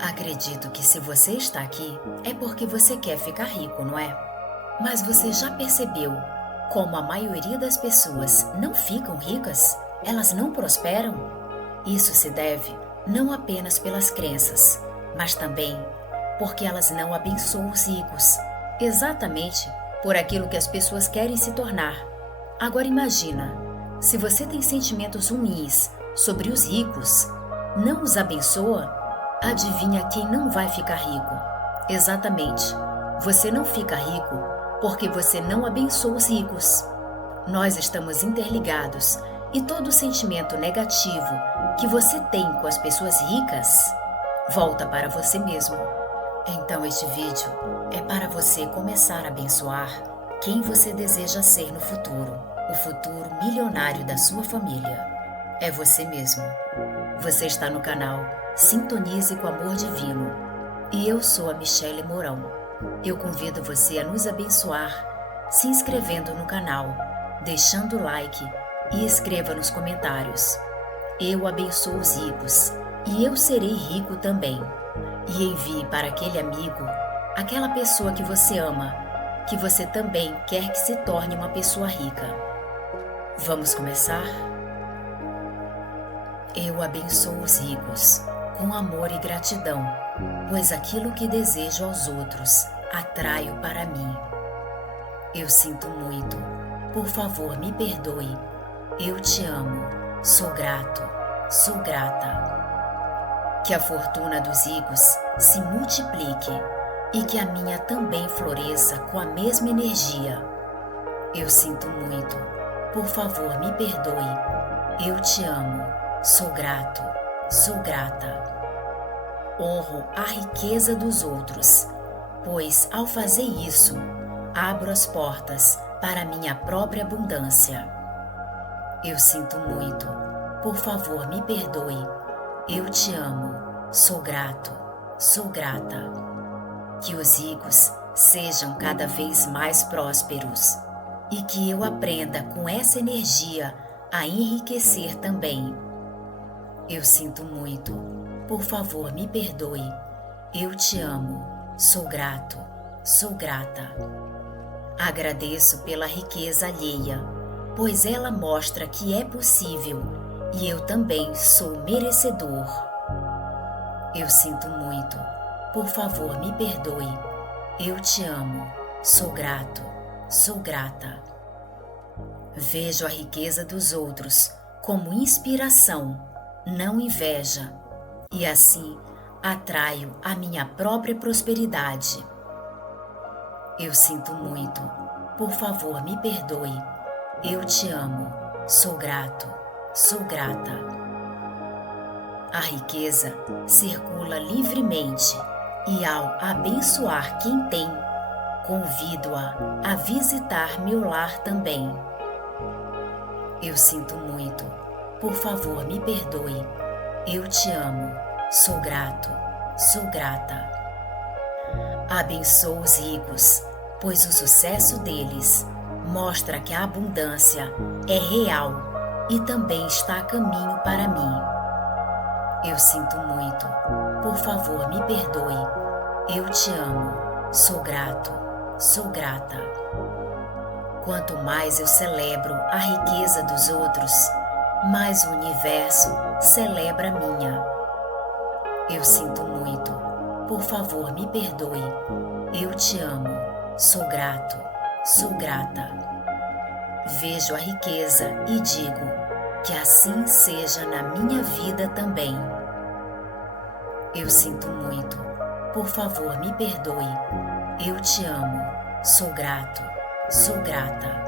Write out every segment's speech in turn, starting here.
Acredito que se você está aqui é porque você quer ficar rico, não é? Mas você já percebeu como a maioria das pessoas não ficam ricas? Elas não prosperam? Isso se deve não apenas pelas crenças, mas também porque elas não abençoam os ricos, exatamente por aquilo que as pessoas querem se tornar. Agora imagina, se você tem sentimentos ruins sobre os ricos, não os abençoa, adivinha quem não vai ficar rico? Exatamente, você não fica rico porque você não abençoa os ricos. Nós estamos interligados e todo sentimento negativo que você tem com as pessoas ricas volta para você mesmo. Então este vídeo é para você começar a abençoar quem você deseja ser no futuro, o futuro milionário da sua família. É você mesmo. Você está no canal Sintonize com Amor Divino e eu sou a Michele Mourão. Eu convido você a nos abençoar se inscrevendo no canal, deixando o like e escreva nos comentários: eu abençoo os ricos e eu serei rico também. E envie para aquele amigo, aquela pessoa que você ama, que você também quer que se torne uma pessoa rica. Vamos começar? Eu abençoo os ricos com amor e gratidão, pois aquilo que desejo aos outros atraio para mim. Eu sinto muito, por favor me perdoe. Eu te amo, sou grato, sou grata. Que a fortuna dos ricos se multiplique e que a minha também floresça com a mesma energia. Eu sinto muito, por favor me perdoe. Eu te amo, sou grato, sou grata. Honro a riqueza dos outros, pois ao fazer isso, abro as portas para minha própria abundância. Eu sinto muito, por favor me perdoe. Eu te amo, sou grato, sou grata. Que os ricos sejam cada vez mais prósperos e que eu aprenda com essa energia a enriquecer também. Eu sinto muito, por favor me perdoe. Eu te amo, sou grato, sou grata. Agradeço pela riqueza alheia, pois ela mostra que é possível e eu também sou merecedor. Eu sinto muito, por favor me perdoe. Eu te amo, sou grato, sou grata. Vejo a riqueza dos outros como inspiração, não inveja, e assim atraio a minha própria prosperidade. Eu sinto muito, por favor me perdoe. Eu te amo, sou grato, sou grata. A riqueza circula livremente e ao abençoar quem tem, convido-a a visitar meu lar também. Eu sinto muito, por favor me perdoe. Eu te amo, sou grato, sou grata. Abençoo os ricos, pois o sucesso deles mostra que a abundância é real e também está a caminho para mim. Eu sinto muito, por favor me perdoe. Eu te amo, sou grato, sou grata. Quanto mais eu celebro a riqueza dos outros, mais o universo celebra a minha. Eu sinto muito, por favor me perdoe. Eu te amo, sou grato, sou grata. Vejo a riqueza e digo que assim seja na minha vida também. Eu sinto muito, por favor me perdoe. Eu te amo, sou grato, sou grata.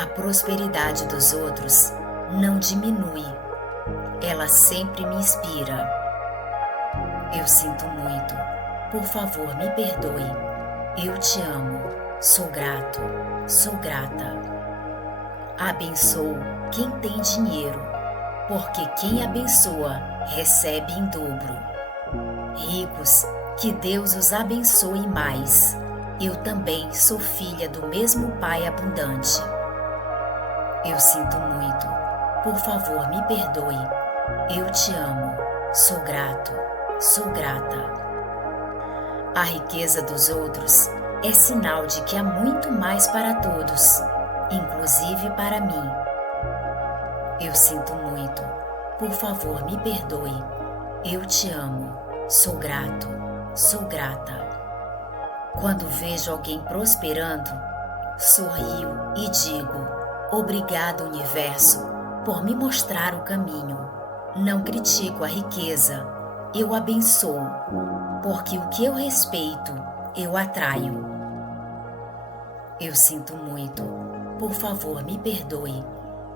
A prosperidade dos outros não diminui, ela sempre me inspira. Eu sinto muito, por favor me perdoe. Eu te amo, sou grato, sou grata. Abençoo quem tem dinheiro, porque quem abençoa recebe em dobro. Ricos, que Deus os abençoe mais. Eu também sou filha do mesmo Pai abundante. Eu sinto muito. Por favor, me perdoe. Eu te amo. Sou grato. Sou grata. A riqueza dos outros é sinal de que há muito mais para todos, inclusive para mim. Eu sinto muito. Por favor, me perdoe. Eu te amo. Sou grato. Sou grata. Quando vejo alguém prosperando, sorrio e digo: obrigado, universo, por me mostrar o caminho. Não critico a riqueza, eu abençoo, porque o que eu respeito, eu atraio. Eu sinto muito. Por favor, me perdoe.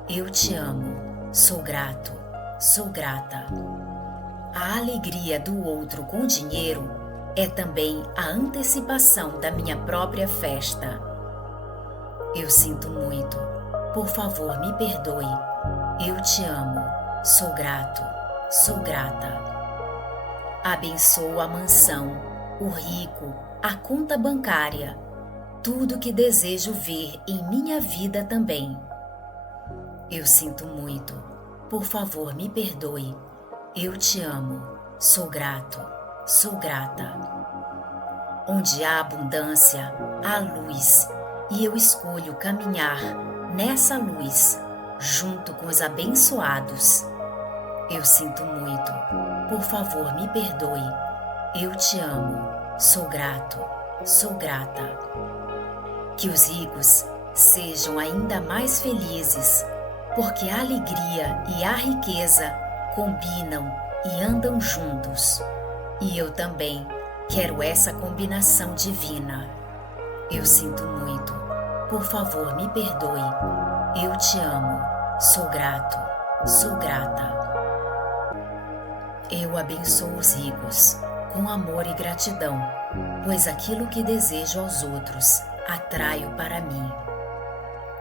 Eu te amo. Sou grato. Sou grata. A alegria do outro com dinheiro é também a antecipação da minha própria festa. Eu sinto muito. Por favor, me perdoe. Eu te amo. Sou grato. Sou grata. Abençoo a mansão, o rico, a conta bancária, tudo que desejo ver em minha vida também. Eu sinto muito. Por favor, me perdoe. Eu te amo. Sou grato. Sou grata. Onde há abundância, há luz, e eu escolho caminhar nessa luz, junto com os abençoados. Eu sinto muito. Por favor, me perdoe. Eu te amo. Sou grato. Sou grata. Que os ricos sejam ainda mais felizes, porque a alegria e a riqueza combinam e andam juntos. E eu também quero essa combinação divina. Eu sinto muito. Por favor, me perdoe. Eu te amo. Sou grato. Sou grata. Eu abençoo os ricos com amor e gratidão, pois aquilo que desejo aos outros atraio para mim.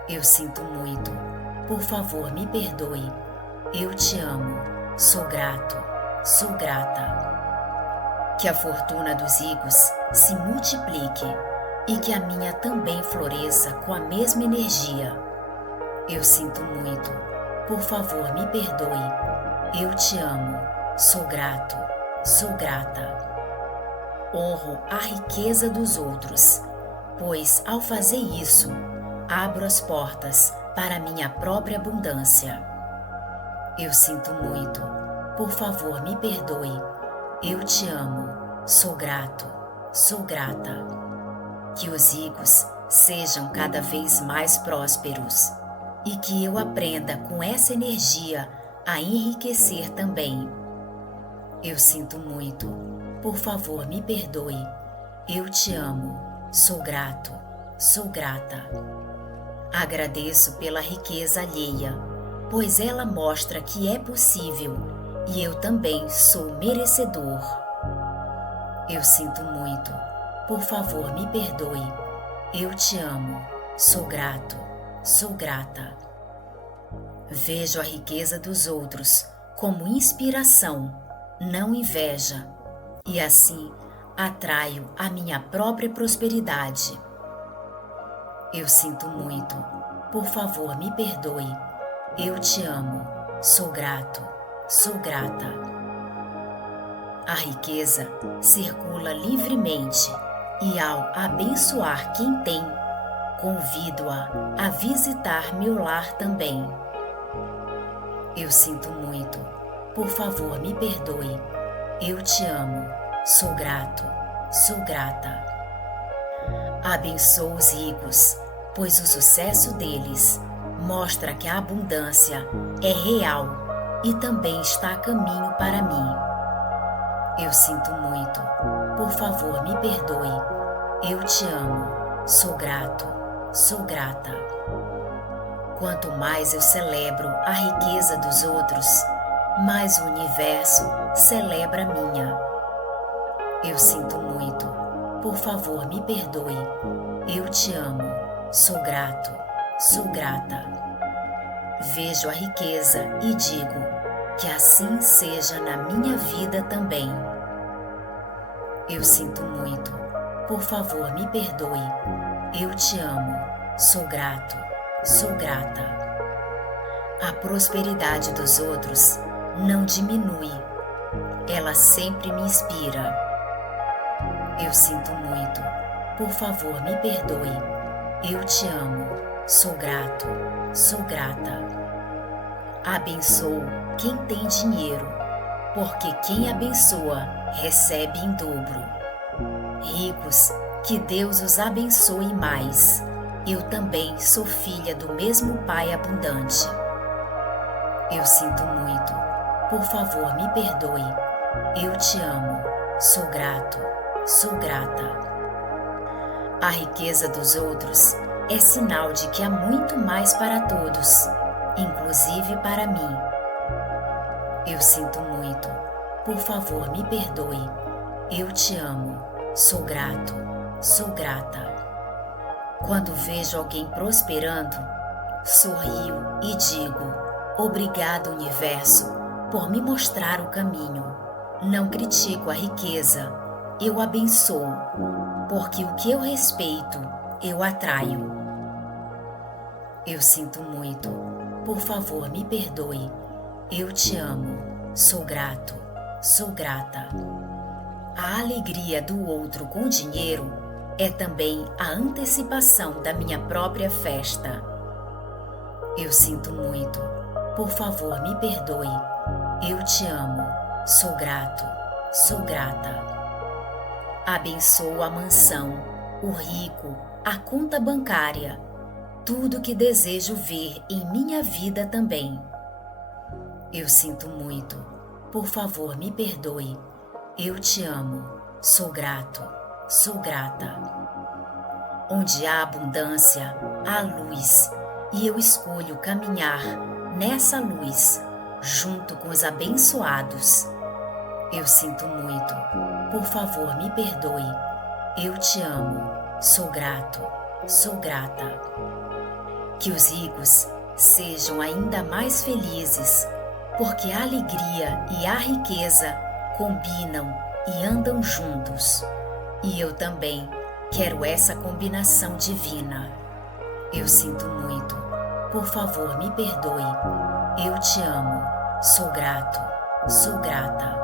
Eu sinto muito. Por favor, me perdoe. Eu te amo. Sou grato. Sou grata. Que a fortuna dos ricos se multiplique e que a minha também floresça com a mesma energia. Eu sinto muito. Por favor, me perdoe. Eu te amo. Sou grato. Sou grata. Honro a riqueza dos outros, pois ao fazer isso, abro as portas para minha própria abundância. Eu sinto muito. Por favor, me perdoe. Eu te amo. Sou grato. Sou grata. Que os ricos sejam cada vez mais prósperos e que eu aprenda com essa energia a enriquecer também. Eu sinto muito. Por favor, me perdoe. Eu te amo. Sou grato. Sou grata. Agradeço pela riqueza alheia, pois ela mostra que é possível e eu também sou merecedor. Eu sinto muito. Por favor, me perdoe. Eu te amo. Sou grato. Sou grata. Vejo a riqueza dos outros como inspiração, não inveja, e assim atraio a minha própria prosperidade. Eu sinto muito. Por favor, me perdoe. Eu te amo. Sou grato. Sou grata. A riqueza circula livremente e ao abençoar quem tem, convido-a a visitar meu lar também. Eu sinto muito. Por favor, me perdoe. Eu te amo. Sou grato. Sou grata. Abençoo os ricos, pois o sucesso deles mostra que a abundância é real e também está a caminho para mim. Eu sinto muito. Por favor, me perdoe. Eu te amo. Sou grato. Sou grata. Quanto mais eu celebro a riqueza dos outros, mais o universo celebra a minha. Eu sinto muito. Por favor, me perdoe. Eu te amo. Sou grato. Sou grata. Vejo a riqueza e digo que assim seja na minha vida também. Eu sinto muito. Por favor, me perdoe. Eu te amo. Sou grato. Sou grata. A prosperidade dos outros não diminui, ela sempre me inspira. Eu sinto muito, por favor me perdoe. Eu te amo, sou grato, sou grata. Abençoo quem tem dinheiro, porque quem abençoa recebe em dobro. Ricos, que Deus os abençoe mais. Eu também sou filha do mesmo Pai abundante. Eu sinto muito, por favor me perdoe. Eu te amo, sou grato, sou grata. A riqueza dos outros é sinal de que há muito mais para todos, inclusive para mim. Eu sinto muito, por favor me perdoe. Eu te amo, sou grato, sou grata. Quando vejo alguém prosperando, sorrio e digo: obrigado, universo, por me mostrar o caminho. Não critico a riqueza, eu abençoo, porque o que eu respeito, eu atraio. Eu sinto muito, por favor me perdoe. Eu te amo, sou grato, sou grata. A alegria do outro com dinheiro é também a antecipação da minha própria festa. Eu sinto muito, por favor me perdoe. Eu te amo, sou grato, sou grata. Abençoo a mansão, o rico, a conta bancária, tudo que desejo ver em minha vida também. Eu sinto muito, por favor me perdoe. Eu te amo, sou grato, sou grata. Onde há abundância, há luz, e eu escolho caminhar nessa luz, junto com os abençoados. Eu sinto muito, por favor me perdoe. Eu te amo, sou grato, sou grata. Que os ricos sejam ainda mais felizes, porque a alegria e a riqueza combinam e andam juntos. E eu também quero essa combinação divina. Eu sinto muito, por favor me perdoe. Eu te amo, sou grato, sou grata.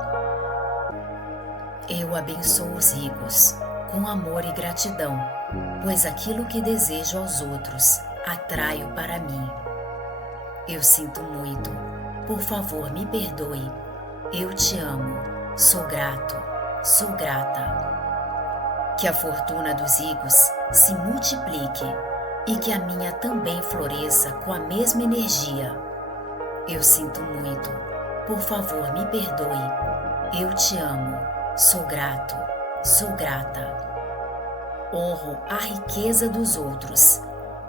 Eu abençoo os ricos com amor e gratidão, pois aquilo que desejo aos outros atraio para mim. Eu sinto muito, por favor me perdoe. Eu te amo, sou grato, sou grata. Que a fortuna dos ricos se multiplique e que a minha também floresça com a mesma energia. Eu sinto muito, por favor me perdoe. Eu te amo, sou grato, sou grata. Honro a riqueza dos outros,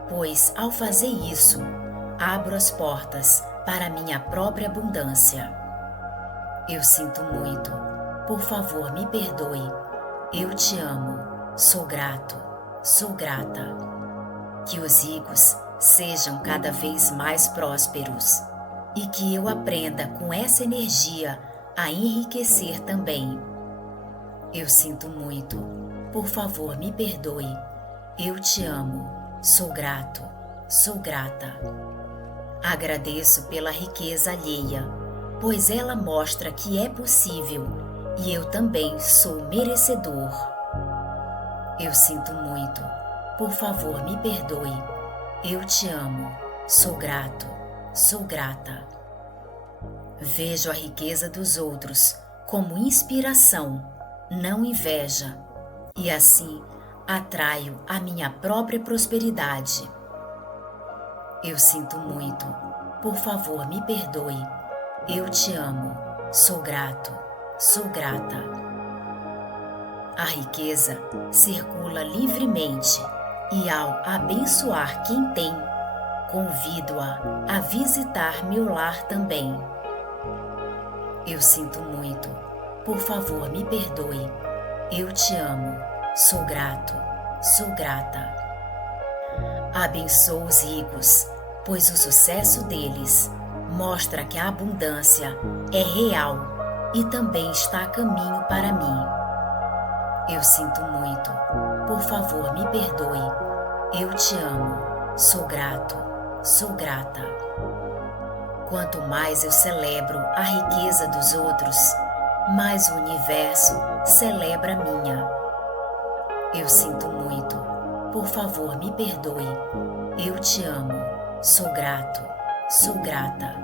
pois ao fazer isso, abro as portas para a minha própria abundância. Eu sinto muito, por favor me perdoe. Eu te amo, sou grato, sou grata. Que os ricos sejam cada vez mais prósperos e que eu aprenda com essa energia a enriquecer também. Eu sinto muito, por favor me perdoe. Eu te amo, sou grato, sou grata. Agradeço pela riqueza alheia, pois ela mostra que é possível e eu também sou merecedor. Eu sinto muito, por favor me perdoe. Eu te amo, sou grato, sou grata. Vejo a riqueza dos outros como inspiração, não inveja, e assim atraio a minha própria prosperidade. Eu sinto muito, por favor me perdoe. Eu te amo, sou grato, sou grata. A riqueza circula livremente e ao abençoar quem tem, convido-a a visitar meu lar também. Eu sinto muito, por favor me perdoe. Eu te amo, sou grato, sou grata. Abençoo os ricos, pois o sucesso deles mostra que a abundância é real e também está a caminho para mim. Eu sinto muito, por favor me perdoe. Eu te amo, sou grato, sou grata. Quanto mais eu celebro a riqueza dos outros, mais o universo celebra a minha. Eu sinto muito. Por favor, me perdoe. Eu te amo. Sou grato. Sou grata.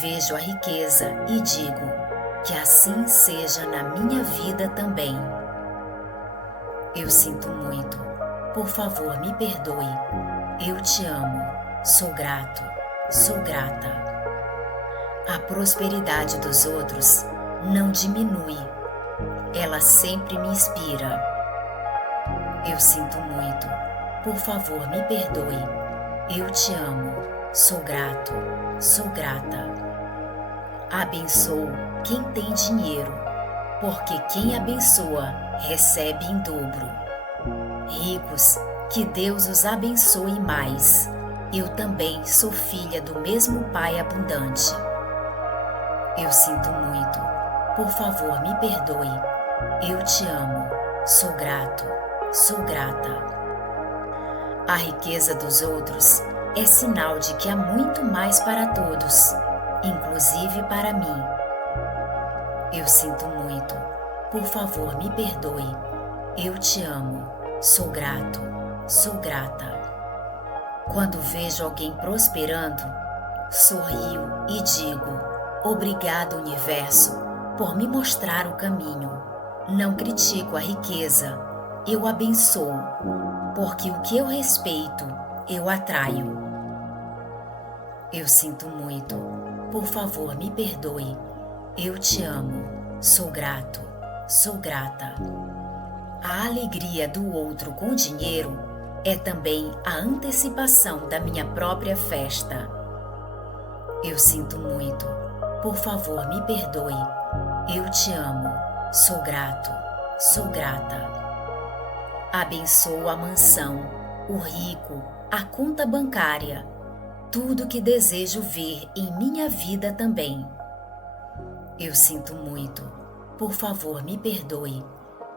Vejo a riqueza e digo que assim seja na minha vida também. Eu sinto muito. Por favor, me perdoe. Eu te amo. Sou grato. Sou grata. A prosperidade dos outros não diminui. Ela sempre me inspira. Eu sinto muito. Por favor, me perdoe. Eu te amo. Sou grato. Sou grata. Abençoo quem tem dinheiro, porque quem abençoa recebe em dobro. Ricos, que Deus os abençoe mais. Eu também sou filha do mesmo Pai abundante. Eu sinto muito. Por favor, me perdoe. Eu te amo. Sou grato. Sou grata. A riqueza dos outros é sinal de que há muito mais para todos, inclusive para mim. Eu sinto muito. Por favor, me perdoe. Eu te amo. Sou grato. Sou grata. Quando vejo alguém prosperando, sorrio e digo: obrigado, universo, por me mostrar o caminho. Não critico a riqueza, eu abençoo, porque o que eu respeito, eu atraio. Eu sinto muito. Por favor, me perdoe. Eu te amo. Sou grato. Sou grata. A alegria do outro com dinheiro é também a antecipação da minha própria festa. Eu sinto muito. Por favor, me perdoe. Eu te amo. Sou grato. Sou grata. Abençoo a mansão, o rico, a conta bancária, tudo que desejo ver em minha vida também. Eu sinto muito. Por favor, me perdoe.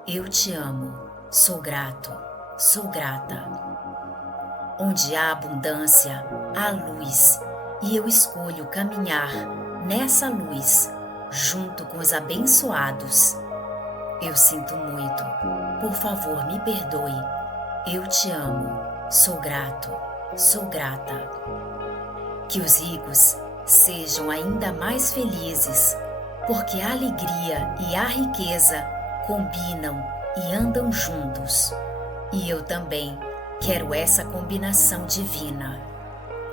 Eu te amo. Sou grato. Sou grata. Onde há abundância, há luz, e eu escolho caminhar nessa luz, junto com os abençoados. Eu sinto muito. Por favor, me perdoe. Eu te amo. Sou grato. Sou grata. Que os ricos sejam ainda mais felizes, porque a alegria e a riqueza combinam e andam juntos. E eu também quero essa combinação divina.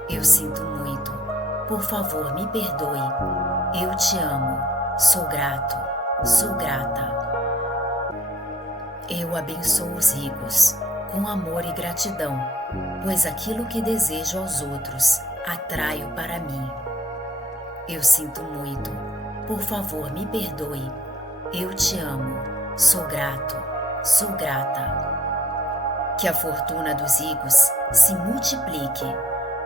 Eu sinto muito. Por favor, me perdoe. Eu te amo. Sou grato. Sou grata. Eu abençoo os ricos com amor e gratidão, pois aquilo que desejo aos outros atraio para mim. Eu sinto muito. Por favor, me perdoe. Eu te amo. Sou grato. Sou grata. Que a fortuna dos ricos se multiplique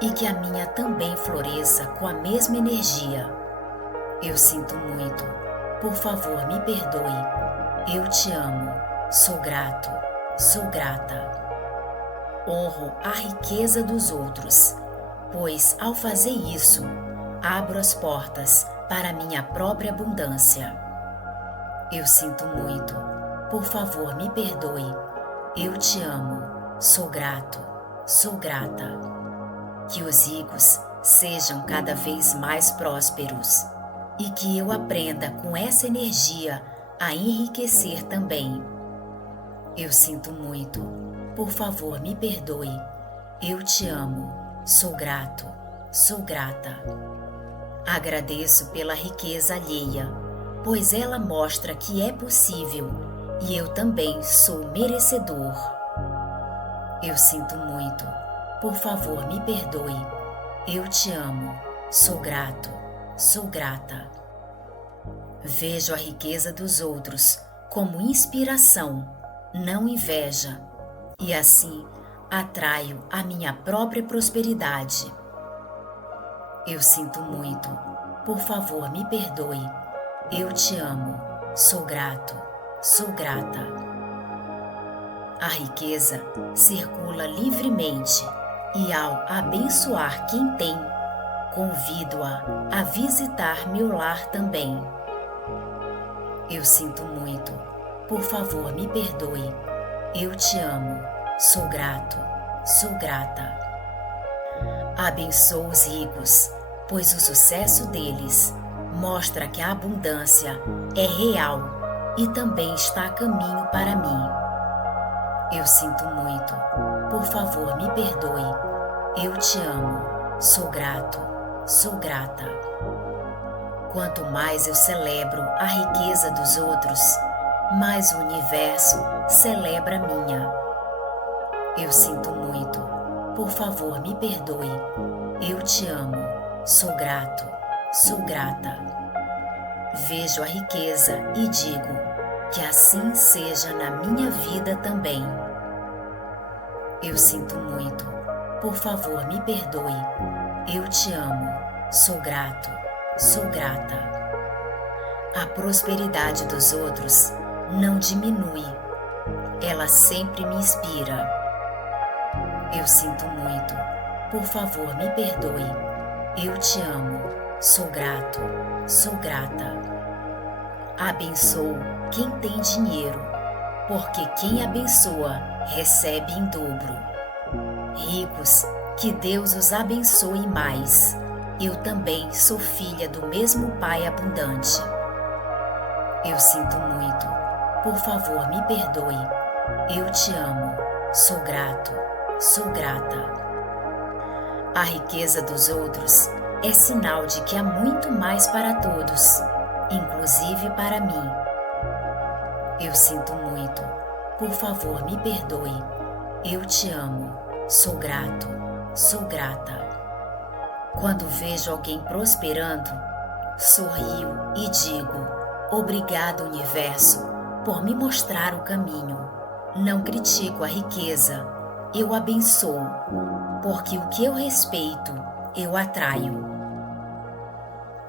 e que a minha também floresça com a mesma energia. Eu sinto muito. Por favor, me perdoe. Eu te amo. Sou grato. Sou grata. Honro a riqueza dos outros, pois ao fazer isso, abro as portas para minha própria abundância. Eu sinto muito. Por favor, me perdoe. Eu te amo. Sou grato. Sou grata. Que os ricos sejam cada vez mais prósperos e que eu aprenda com essa energia a enriquecer também. Eu sinto muito. Por favor, me perdoe. Eu te amo. Sou grato. Sou grata. Agradeço pela riqueza alheia, pois ela mostra que é possível e eu também sou merecedor. Eu sinto muito. Por favor, me perdoe. Eu te amo. Sou grato. Sou grata. Vejo a riqueza dos outros como inspiração, não inveja, e assim atraio a minha própria prosperidade. Eu sinto muito. Por favor, me perdoe. Eu te amo. Sou grato. Sou grata. A riqueza circula livremente e ao abençoar quem tem, convido-a a visitar meu lar também. Eu sinto muito, por favor me perdoe. Eu te amo, sou grato, sou grata. Abençoo os ricos, pois o sucesso deles mostra que a abundância é real e também está a caminho para mim. Eu sinto muito, por favor me perdoe. Eu te amo, sou grato, sou grata. Quanto mais eu celebro a riqueza dos outros, mais o universo celebra a minha. Eu sinto muito, por favor me perdoe. Eu te amo, sou grato, sou grata. Vejo a riqueza e digo que assim seja na minha vida também. Eu sinto muito, por favor me perdoe. Eu te amo, sou grato, sou grata. A prosperidade dos outros não diminui, ela sempre me inspira. Eu sinto muito, por favor me perdoe. Eu te amo, sou grato, sou grata. Abençoo quem tem dinheiro, porque quem abençoa recebe em dobro. Ricos, que Deus os abençoe mais. Eu também sou filha do mesmo Pai abundante. Eu sinto muito, por favor me perdoe. Eu te amo, sou grato, sou grata. A riqueza dos outros é sinal de que há muito mais para todos, inclusive para mim. Eu sinto muito, por favor me perdoe. Eu te amo, sou grato, sou grata. Quando vejo alguém prosperando, sorrio e digo: obrigado, universo, por me mostrar o caminho. Não critico a riqueza, eu abençoo, porque o que eu respeito, eu atraio.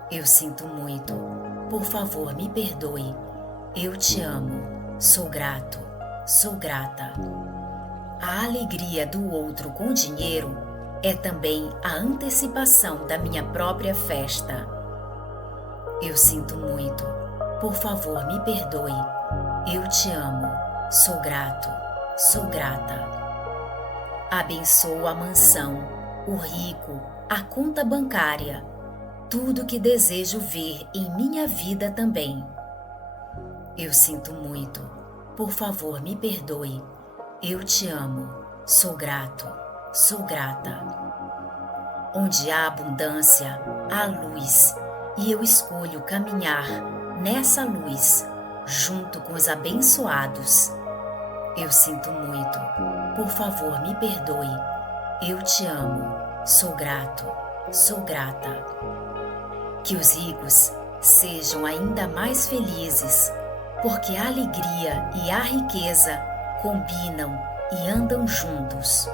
Eu sinto muito, por favor me perdoe. Eu te amo, sou grato, sou grata. A alegria do outro com dinheiro é também a antecipação da minha própria festa. Eu sinto muito, por favor me perdoe. Eu te amo, sou grato, sou grata. Abençoo a mansão, o rico, a conta bancária, tudo que desejo ver em minha vida também. Eu sinto muito, por favor me perdoe. Eu te amo, sou grato, sou grata. Onde há abundância, há luz, e eu escolho caminhar nessa luz, junto com os abençoados. Eu sinto muito, por favor me perdoe. Eu te amo, sou grato, sou grata. Que os ricos sejam ainda mais felizes, porque a alegria e a riqueza combinam e andam juntos.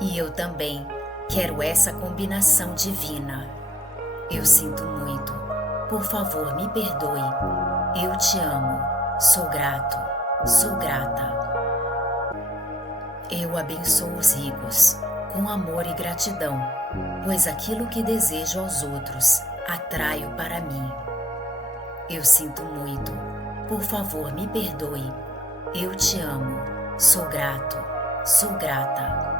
E eu também quero essa combinação divina. Eu sinto muito, por favor me perdoe. Eu te amo, sou grato, sou grata. Eu abençoo os ricos com amor e gratidão, pois aquilo que desejo aos outros atraio para mim. Eu sinto muito, por favor me perdoe. Eu te amo, sou grato, sou grata.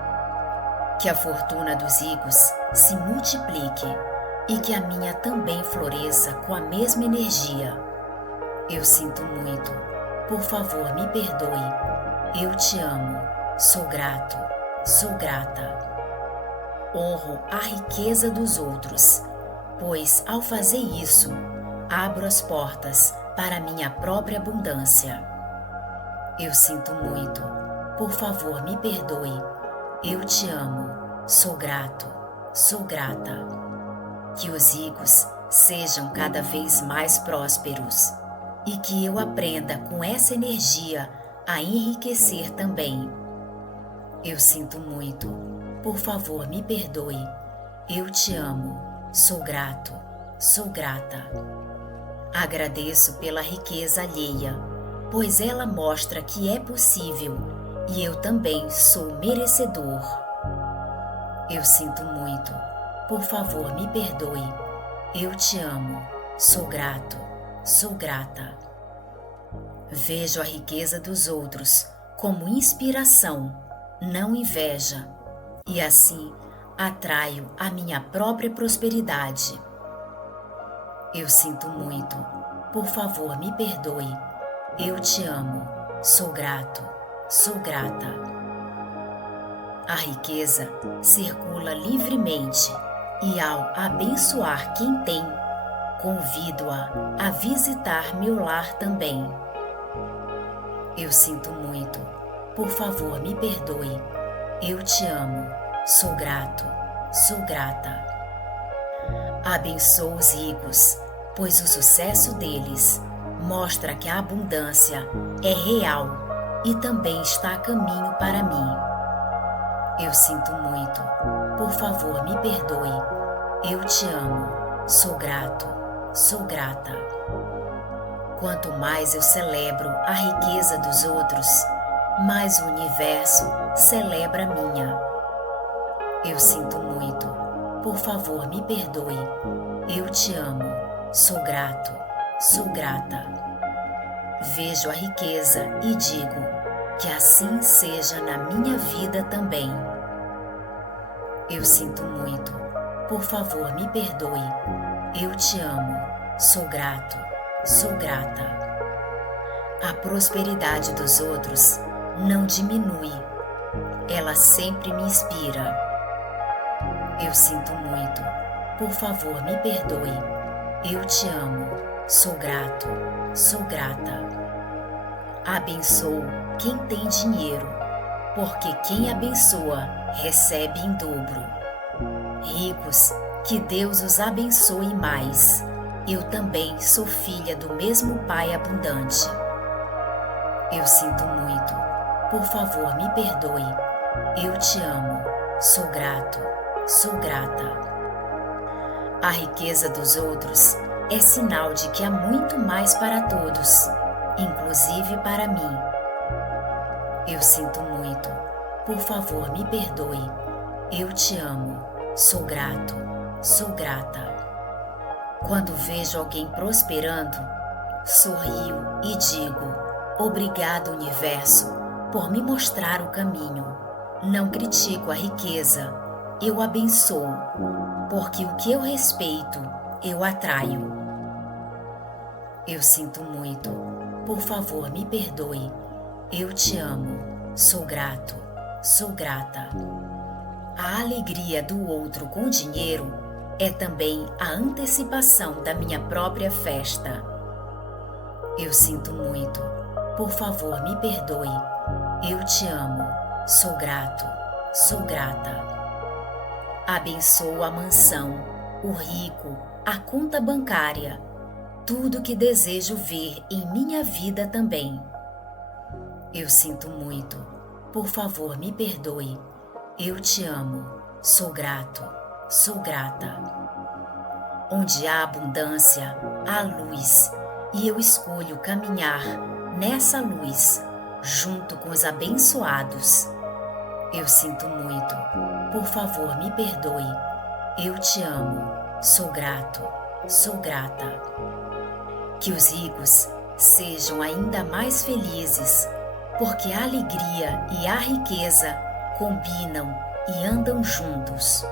Que a fortuna dos ricos se multiplique e que a minha também floresça com a mesma energia. Eu sinto muito, por favor me perdoe. Eu te amo, sou grato, sou grata. Honro a riqueza dos outros, pois ao fazer isso, abro as portas para minha própria abundância. Eu sinto muito, por favor me perdoe. Eu te amo, sou grato, sou grata. Que os ricos sejam cada vez mais prósperos e que eu aprenda com essa energia a enriquecer também. Eu sinto muito, por favor me perdoe. Eu te amo, sou grato, sou grata. Agradeço pela riqueza alheia, pois ela mostra que é possível e eu também sou merecedor. Eu sinto muito, por favor me perdoe. Eu te amo, sou grato, sou grata. Vejo a riqueza dos outros como inspiração, não inveja, e assim atraio a minha própria prosperidade. Eu sinto muito, por favor me perdoe. Eu te amo, sou grato, sou grata. A riqueza circula livremente e ao abençoar quem tem, convido-a a visitar meu lar também. Eu sinto muito, por favor me perdoe. Eu te amo, sou grato, sou grata. Abençoo os ricos, pois o sucesso deles mostra que a abundância é real e também está a caminho para mim. Eu sinto muito, por favor me perdoe. Eu te amo, sou grato, sou grata. Quanto mais eu celebro a riqueza dos outros, mais o universo celebra a minha. Eu sinto muito, por favor me perdoe. Eu te amo, sou grato, sou grata. Vejo a riqueza e digo que assim seja na minha vida também. Eu sinto muito, por favor me perdoe. Eu te amo, sou grato, sou grata. A prosperidade dos outros não diminui, ela sempre me inspira. Eu sinto muito, por favor me perdoe. Eu te amo, sou grato, sou grata. Abençoo quem tem dinheiro, porque quem abençoa recebe em dobro. Ricos, que Deus os abençoe mais. Eu também sou filha do mesmo Pai abundante. Eu sinto muito, por favor me perdoe. Eu te amo, sou grato, sou grata. A riqueza dos outros é sinal de que há muito mais para todos, inclusive para mim. Eu sinto muito, por favor me perdoe. Eu te amo, sou grato, sou grata. Quando vejo alguém prosperando, sorrio e digo: obrigado, universo, por me mostrar o caminho. Não critico a riqueza, eu abençoo, porque o que eu respeito, eu atraio. Eu sinto muito, por favor me perdoe. Eu te amo, sou grato, sou grata. A alegria do outro com dinheiro é também a antecipação da minha própria festa. Eu sinto muito, por favor me perdoe. Eu te amo, sou grato, sou grata. Abençoo a mansão, o rico, a conta bancária, tudo que desejo ver em minha vida também. Eu sinto muito, por favor me perdoe. Eu te amo, sou grato, sou grata. Onde há abundância, há luz, e eu escolho caminhar nessa luz, junto com os abençoados. Eu sinto muito, por favor me perdoe. Eu te amo, sou grato, sou grata. Que os ricos sejam ainda mais felizes, porque a alegria e a riqueza combinam e andam juntos.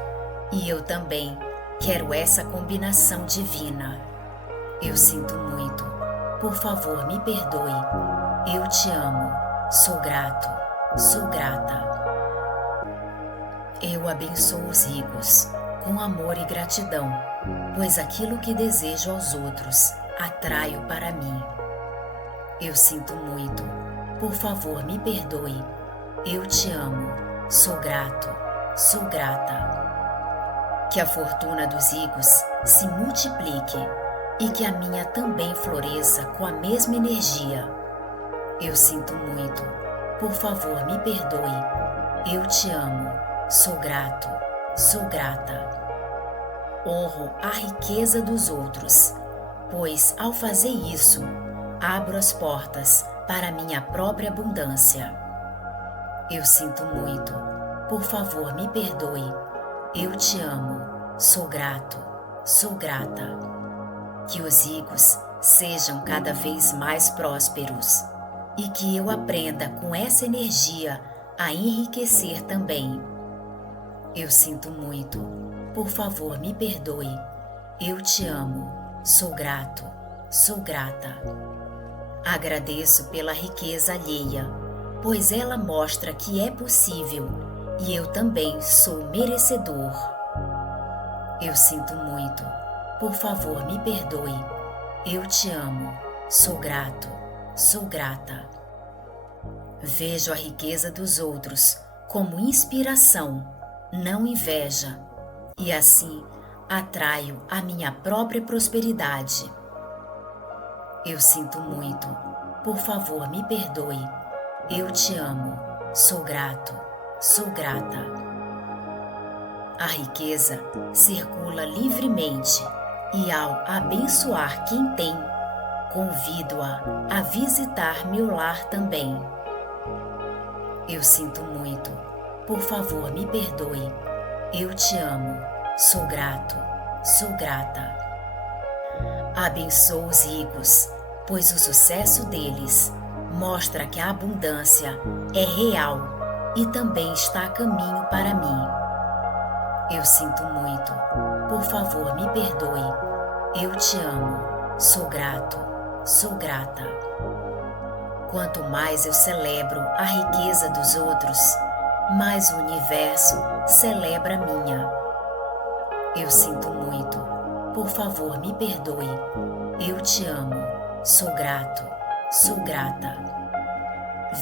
E eu também quero essa combinação divina. Eu sinto muito, por favor me perdoe. Eu te amo, sou grato, sou grata. Eu abençoo os ricos com amor e gratidão, pois aquilo que desejo aos outros atraio para mim. Eu sinto muito, por favor me perdoe. Eu te amo, sou grato, sou grata. Que a fortuna dos ricos se multiplique e que a minha também floresça com a mesma energia. Eu sinto muito, por favor me perdoe. Eu te amo, sou grato, sou grata. Honro a riqueza dos outros, pois ao fazer isso, abro as portas para a minha própria abundância. Eu sinto muito, por favor me perdoe. Eu te amo, sou grato, sou grata. Que os ricos sejam cada vez mais prósperos e que eu aprenda com essa energia a enriquecer também. Eu sinto muito, por favor me perdoe. Eu te amo, sou grato, sou grata. Agradeço pela riqueza alheia, pois ela mostra que é possível e eu também sou merecedor. Eu sinto muito, por favor me perdoe. Eu te amo, sou grato, sou grata. Vejo a riqueza dos outros como inspiração, não inveja, e assim atraio a minha própria prosperidade. Eu sinto muito, por favor me perdoe. Eu te amo, sou grato, sou grata. A riqueza circula livremente e ao abençoar quem tem, convido-a a visitar meu lar também. Eu sinto muito, por favor me perdoe. Eu te amo, sou grato, sou grata. Abençoo os ricos, pois o sucesso deles mostra que a abundância é real e também está a caminho para mim. Eu sinto muito, por favor me perdoe. Eu te amo, sou grato, sou grata. Quanto mais eu celebro a riqueza dos outros, mais o universo celebra a minha. Eu sinto muito, por favor me perdoe. Eu te amo, sou grato, sou grata.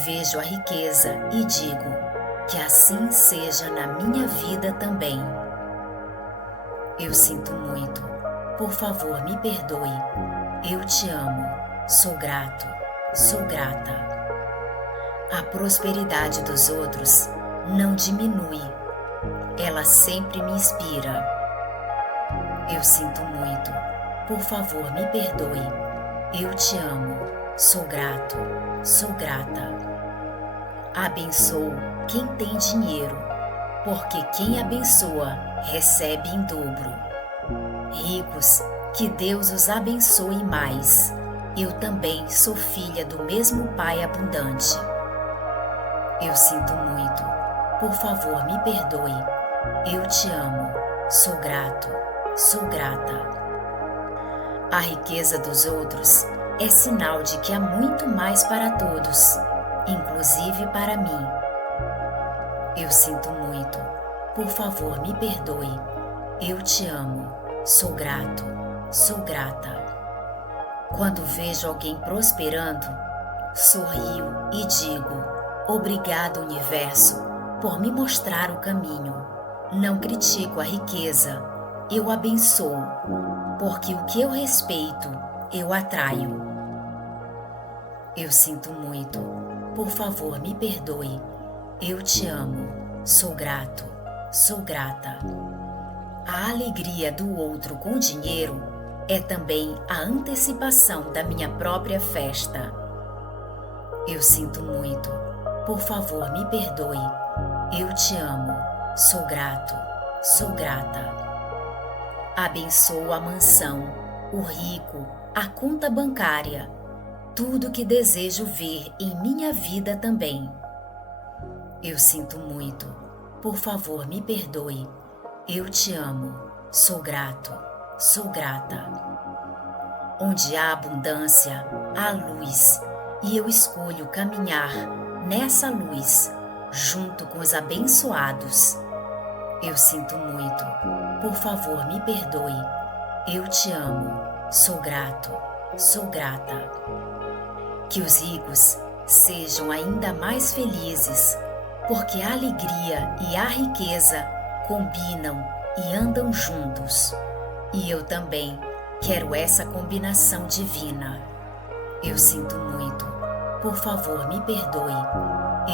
Vejo a riqueza e digo que assim seja na minha vida também. Eu sinto muito, por favor me perdoe. Eu te amo, sou grato, sou grata. A prosperidade dos outros não diminui, ela sempre me inspira. Eu sinto muito, por favor me perdoe. Eu te amo, sou grato, sou grata. Abençoo quem tem dinheiro, porque quem abençoa recebe em dobro. Ricos, que Deus os abençoe mais. Eu também sou filha do mesmo Pai abundante. Eu sinto muito, por favor me perdoe. Eu te amo, sou grato, sou grata. A riqueza dos outros é sinal de que há muito mais para todos, inclusive para mim. Eu sinto muito, por favor me perdoe. Eu te amo, sou grato, sou grata. Quando vejo alguém prosperando, sorrio e digo: obrigado, universo, por me mostrar o caminho. Não critico a riqueza, eu abençoo, porque o que eu respeito, eu atraio. Eu sinto muito, por favor me perdoe. Eu te amo, sou grato, sou grata. A alegria do outro com dinheiro é também a antecipação da minha própria festa. Eu sinto muito, por favor me perdoe. Eu te amo, sou grato, sou grata. Abençoo a mansão, o rico, a conta bancária, tudo que desejo ver em minha vida também. Eu sinto muito, por favor me perdoe. Eu te amo, sou grato, sou grata. Onde há abundância, há luz, e eu escolho caminhar nessa luz, junto com os abençoados. Eu sinto muito, por favor me perdoe. Eu te amo, sou grato, sou grata. Que os ricos sejam ainda mais felizes, porque a alegria e a riqueza combinam e andam juntos. E eu também quero essa combinação divina. Eu sinto muito, por favor me perdoe.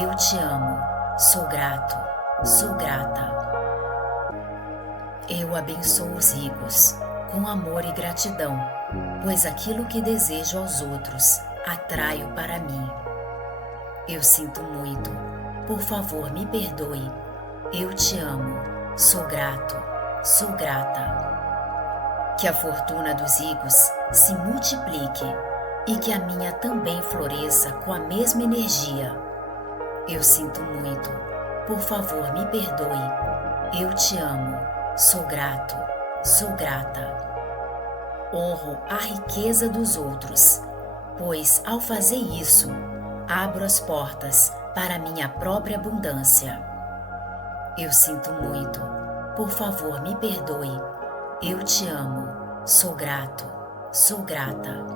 Eu te amo, sou grato, sou grata. Eu abençoo os ricos com amor e gratidão, pois aquilo que desejo aos outros atraio para mim. Eu sinto muito, por favor me perdoe. Eu te amo, sou grato, sou grata. Que a fortuna dos ricos se multiplique e que a minha também floresça com a mesma energia. Eu sinto muito, por favor me perdoe. Eu te amo, sou grato, sou grata. Honro a riqueza dos outros, pois ao fazer isso, abro as portas para minha própria abundância. Eu sinto muito, por favor me perdoe. Eu te amo, sou grato, sou grata.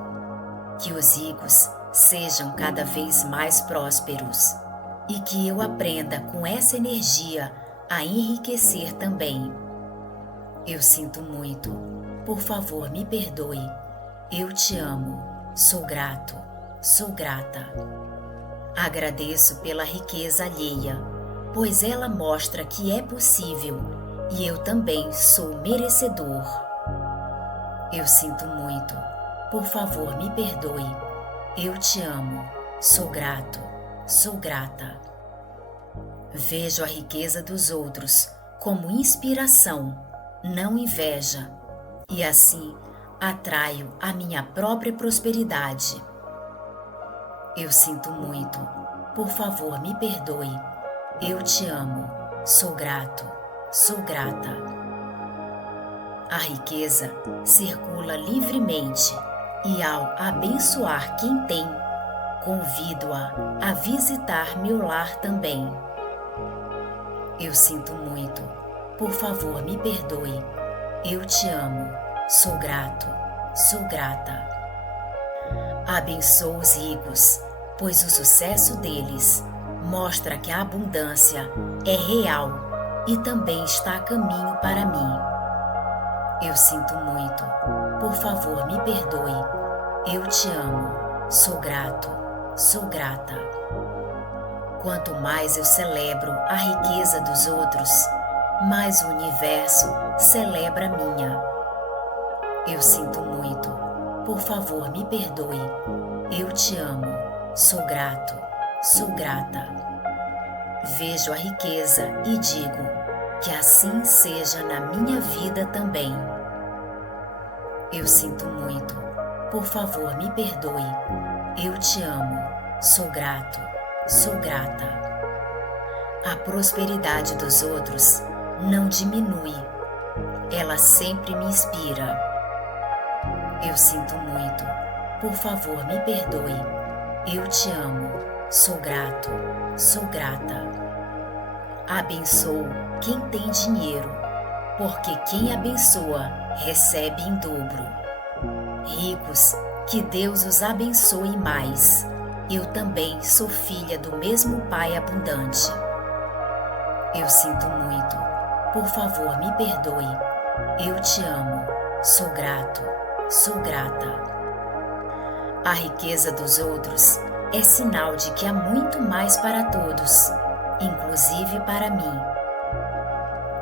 Que os ricos sejam cada vez mais prósperos e que eu aprenda com essa energia a enriquecer também. Eu sinto muito, por favor me perdoe. Eu te amo, sou grato, sou grata. Agradeço pela riqueza alheia, pois ela mostra que é possível e eu também sou merecedor. Eu sinto muito, por favor me perdoe. Eu te amo, sou grato, sou grata. Vejo a riqueza dos outros como inspiração, não inveja, e assim atraio a minha própria prosperidade. Eu sinto muito, por favor me perdoe. Eu te amo, sou grato, sou grata. A riqueza circula livremente e ao abençoar quem tem, convido-a a visitar meu lar também. Eu sinto muito, por favor me perdoe. Eu te amo, sou grato, sou grata. Abençoo os ricos, pois o sucesso deles mostra que a abundância é real e também está a caminho para mim. Eu sinto muito, por favor me perdoe. Eu te amo, sou grato, sou grata. Quanto mais eu celebro a riqueza dos outros, mais o universo celebra a minha. Eu sinto muito, por favor me perdoe. Eu te amo, sou grato, sou grata. Vejo a riqueza e digo que assim seja na minha vida também. Eu sinto muito, por favor me perdoe. Eu te amo, sou grato, sou grata. A prosperidade dos outros não diminui, ela sempre me inspira. Eu sinto muito, por favor me perdoe. Eu te amo, sou grato, sou grata. Abençoo quem tem dinheiro, porque quem abençoa recebe em dobro. Ricos, que Deus os abençoe mais. Eu também sou filha do mesmo Pai abundante. Eu sinto muito, por favor me perdoe. Eu te amo, sou grato, sou grata. A riqueza dos outros é sinal de que há muito mais para todos, inclusive para mim.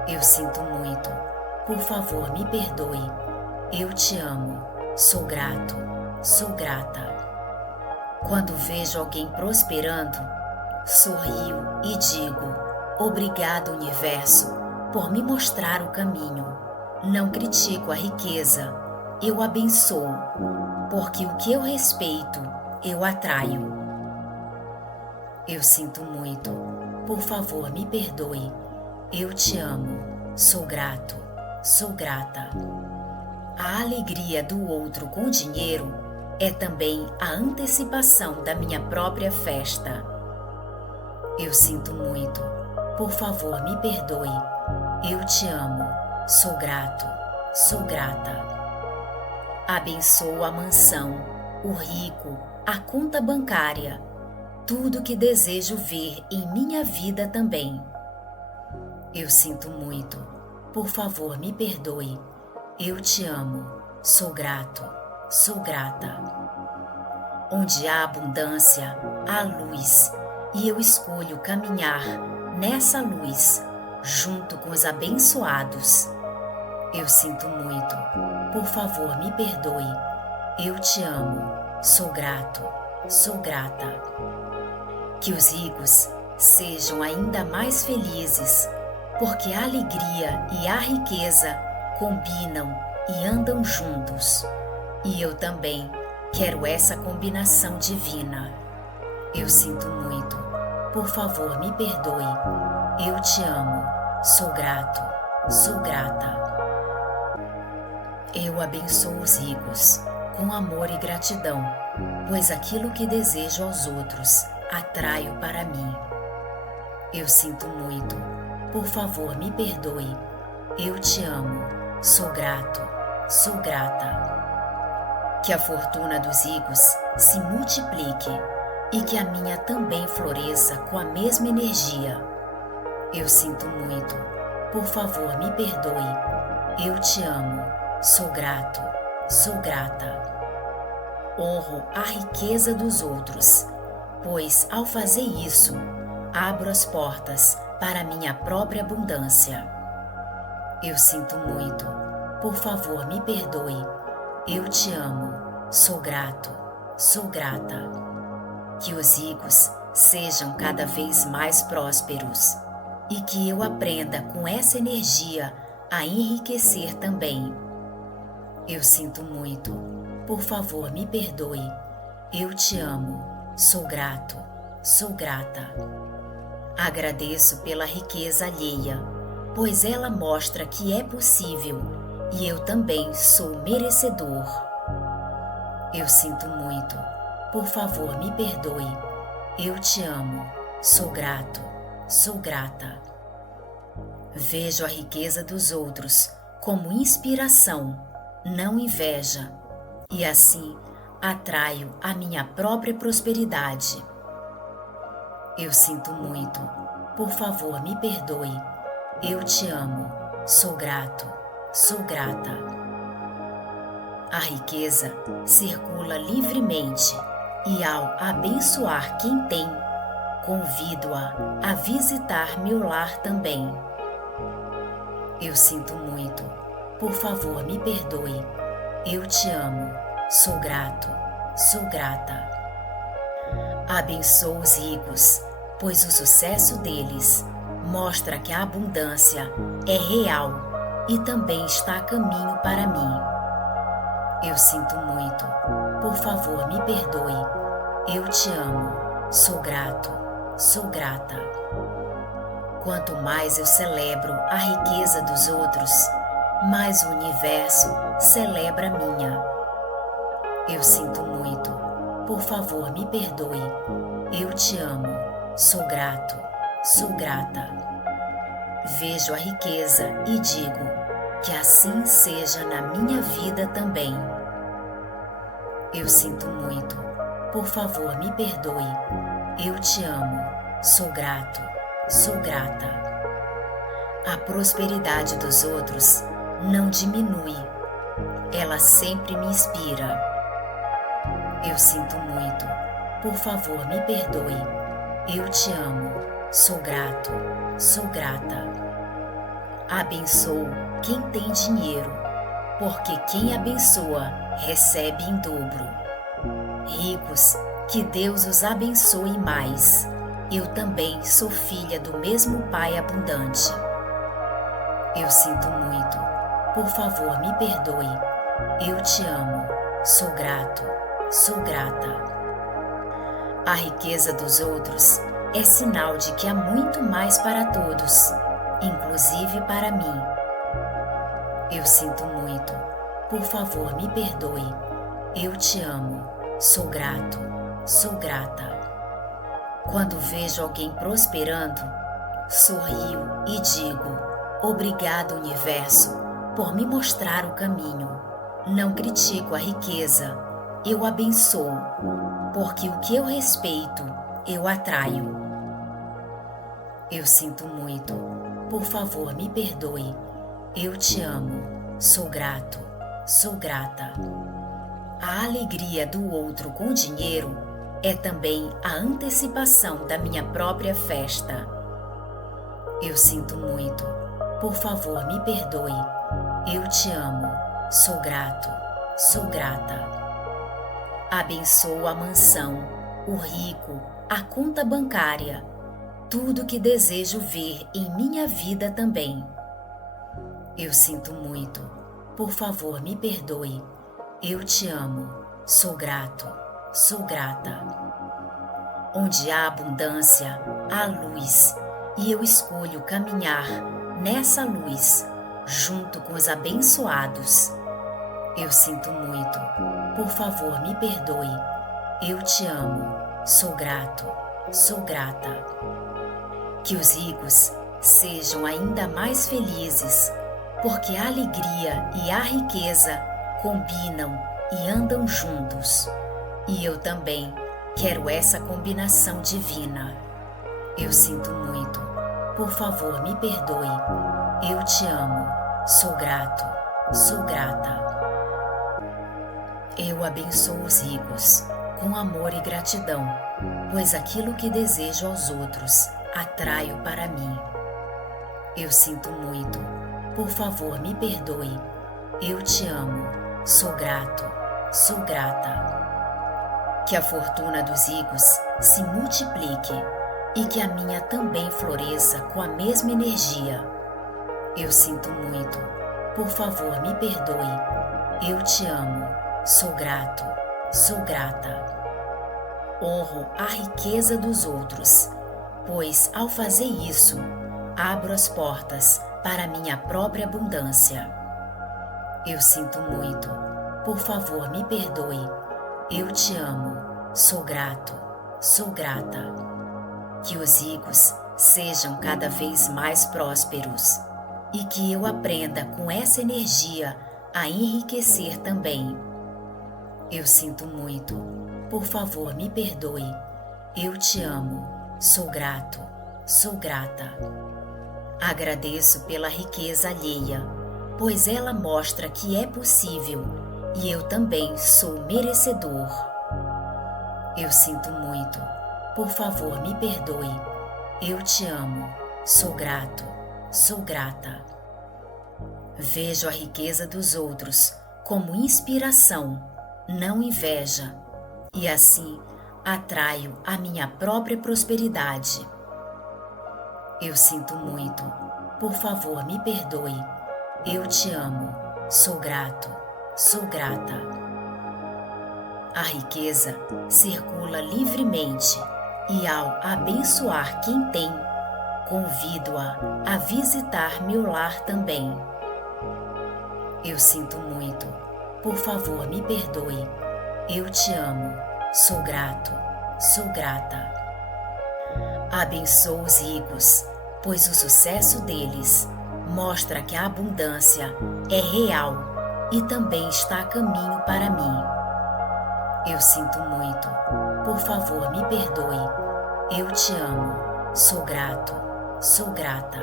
Eu sinto muito, por favor me perdoe. Eu te amo, sou grato, sou grata. Quando vejo alguém prosperando, sorrio e digo: obrigado, universo, por me mostrar o caminho. Não critico a riqueza, eu abençoo, porque o que eu respeito, eu atraio. Eu sinto muito, por favor me perdoe. Eu te amo, sou grato, sou grata. A alegria do outro com dinheiro é também a antecipação da minha própria festa. Eu sinto muito, por favor me perdoe. Eu te amo, sou grato, sou grata. Abençoo a mansão, o rico, a conta bancária, tudo que desejo ver em minha vida também. Eu sinto muito, por favor me perdoe. Eu te amo, sou grato, sou grata. Onde há abundância, há luz, e eu escolho caminhar nessa luz, junto com os abençoados. Eu sinto muito, por favor me perdoe. Eu te amo, sou grato, sou grata. Que os ricos sejam ainda mais felizes, porque a alegria e a riqueza combinam e andam juntos. E eu também quero essa combinação divina. Eu sinto muito. Por favor, me perdoe. Eu te amo. Sou grato. Sou grata. Eu abençoo os ricos com amor e gratidão, pois aquilo que desejo aos outros atraio para mim. Eu sinto muito. Por favor, me perdoe. Eu te amo. Sou grato. Sou grata. Que a fortuna dos ricos se multiplique e que a minha também floresça com a mesma energia. Eu sinto muito. Por favor, me perdoe. Eu te amo. Sou grato. Sou grata. Honro a riqueza dos outros, pois ao fazer isso, abro as portas para minha própria abundância. Eu sinto muito. Por favor, me perdoe. Eu te amo. Sou grato. Sou grata. Que os ricos sejam cada vez mais prósperos e que eu aprenda com essa energia a enriquecer também. Eu sinto muito. Por favor, me perdoe. Eu te amo. Sou grato. Sou grata. Agradeço pela riqueza alheia, pois ela mostra que é possível e eu também sou merecedor. Eu sinto muito. Por favor, me perdoe. Eu te amo. Sou grato. Sou grata. Vejo a riqueza dos outros como inspiração, não inveja, e assim atraio a minha própria prosperidade. Eu sinto muito. Por favor, me perdoe. Eu te amo. Sou grato. Sou grata. A riqueza circula livremente e ao abençoar quem tem, convido-a a visitar meu lar também. Eu sinto muito. Por favor, me perdoe. Eu te amo. Sou grato. Sou grata. Abençoo os ricos, pois o sucesso deles mostra que a abundância é real e também está a caminho para mim. Eu sinto muito. Por favor, me perdoe. Eu te amo. Sou grato. Sou grata. Quanto mais eu celebro a riqueza dos outros, mais o universo celebra a minha. Eu sinto muito. Por favor, me perdoe. Eu te amo. Sou grato. Sou grata. Vejo a riqueza e digo que assim seja na minha vida também. Eu sinto muito. Por favor, me perdoe. Eu te amo. Sou grato. Sou grata. A prosperidade dos outros não diminui. Ela sempre me inspira. Eu sinto muito. Por favor, me perdoe. Eu te amo. Sou grato. Sou grata. Abençoo quem tem dinheiro, porque quem abençoa recebe em dobro. Ricos, que Deus os abençoe mais. Eu também sou filha do mesmo Pai abundante. Eu sinto muito. Por favor, me perdoe. Eu te amo. Sou grato. Sou grata. A riqueza dos outros é sinal de que há muito mais para todos, inclusive para mim. Eu sinto muito. Por favor, me perdoe. Eu te amo. Sou grato. Sou grata. Quando vejo alguém prosperando, sorrio e digo: obrigado, universo, por me mostrar o caminho. Não critico a riqueza, eu abençoo, porque o que eu respeito, eu atraio. Eu sinto muito. Por favor, me perdoe. Eu te amo. Sou grato. Sou grata. A alegria do outro com dinheiro é também a antecipação da minha própria festa. Eu sinto muito. Por favor, me perdoe. Eu te amo. Sou grato. Sou grata. Abençoo a mansão, o rico, a conta bancária, tudo que desejo ver em minha vida também. Eu sinto muito, por favor me perdoe. Eu te amo, sou grato, sou grata. Onde há abundância, há luz, e eu escolho caminhar nessa luz, junto com os abençoados. Eu sinto muito, por favor me perdoe. Eu te amo, sou grato, sou grata. Que os ricos sejam ainda mais felizes, porque a alegria e a riqueza combinam e andam juntos. E eu também quero essa combinação divina. Eu sinto muito, por favor me perdoe. Eu te amo, sou grato, sou grata. Eu abençoo os ricos com amor e gratidão, pois aquilo que desejo aos outros atraio para mim. Eu sinto muito, por favor me perdoe. Eu te amo, sou grato, sou grata. Que a fortuna dos ricos se multiplique e que a minha também floresça com a mesma energia. Eu sinto muito, por favor me perdoe. Eu te amo, sou grato, sou grata. Honro a riqueza dos outros, pois ao fazer isso, abro as portas para minha própria abundância. Eu sinto muito, por favor me perdoe. Eu te amo, sou grato, sou grata. Que os ricos sejam cada vez mais prósperos e que eu aprenda com essa energia a enriquecer também. Eu sinto muito, por favor me perdoe. Eu te amo, sou grato, sou grata. Agradeço pela riqueza alheia, pois ela mostra que é possível e eu também sou merecedor. Eu sinto muito, por favor me perdoe. Eu te amo, sou grato, sou grata. Vejo a riqueza dos outros como inspiração, não inveja, e assim atraio a minha própria prosperidade. Eu sinto muito, por favor me perdoe. Eu te amo, sou grato, sou grata. A riqueza circula livremente e ao abençoar quem tem, convido-a a visitar meu lar também. Eu sinto muito, por favor me perdoe. Eu te amo, sou grato, sou grata. Abençoo os ricos, pois o sucesso deles mostra que a abundância é real e também está a caminho para mim. Eu sinto muito, por favor me perdoe. Eu te amo, sou grato, sou grata.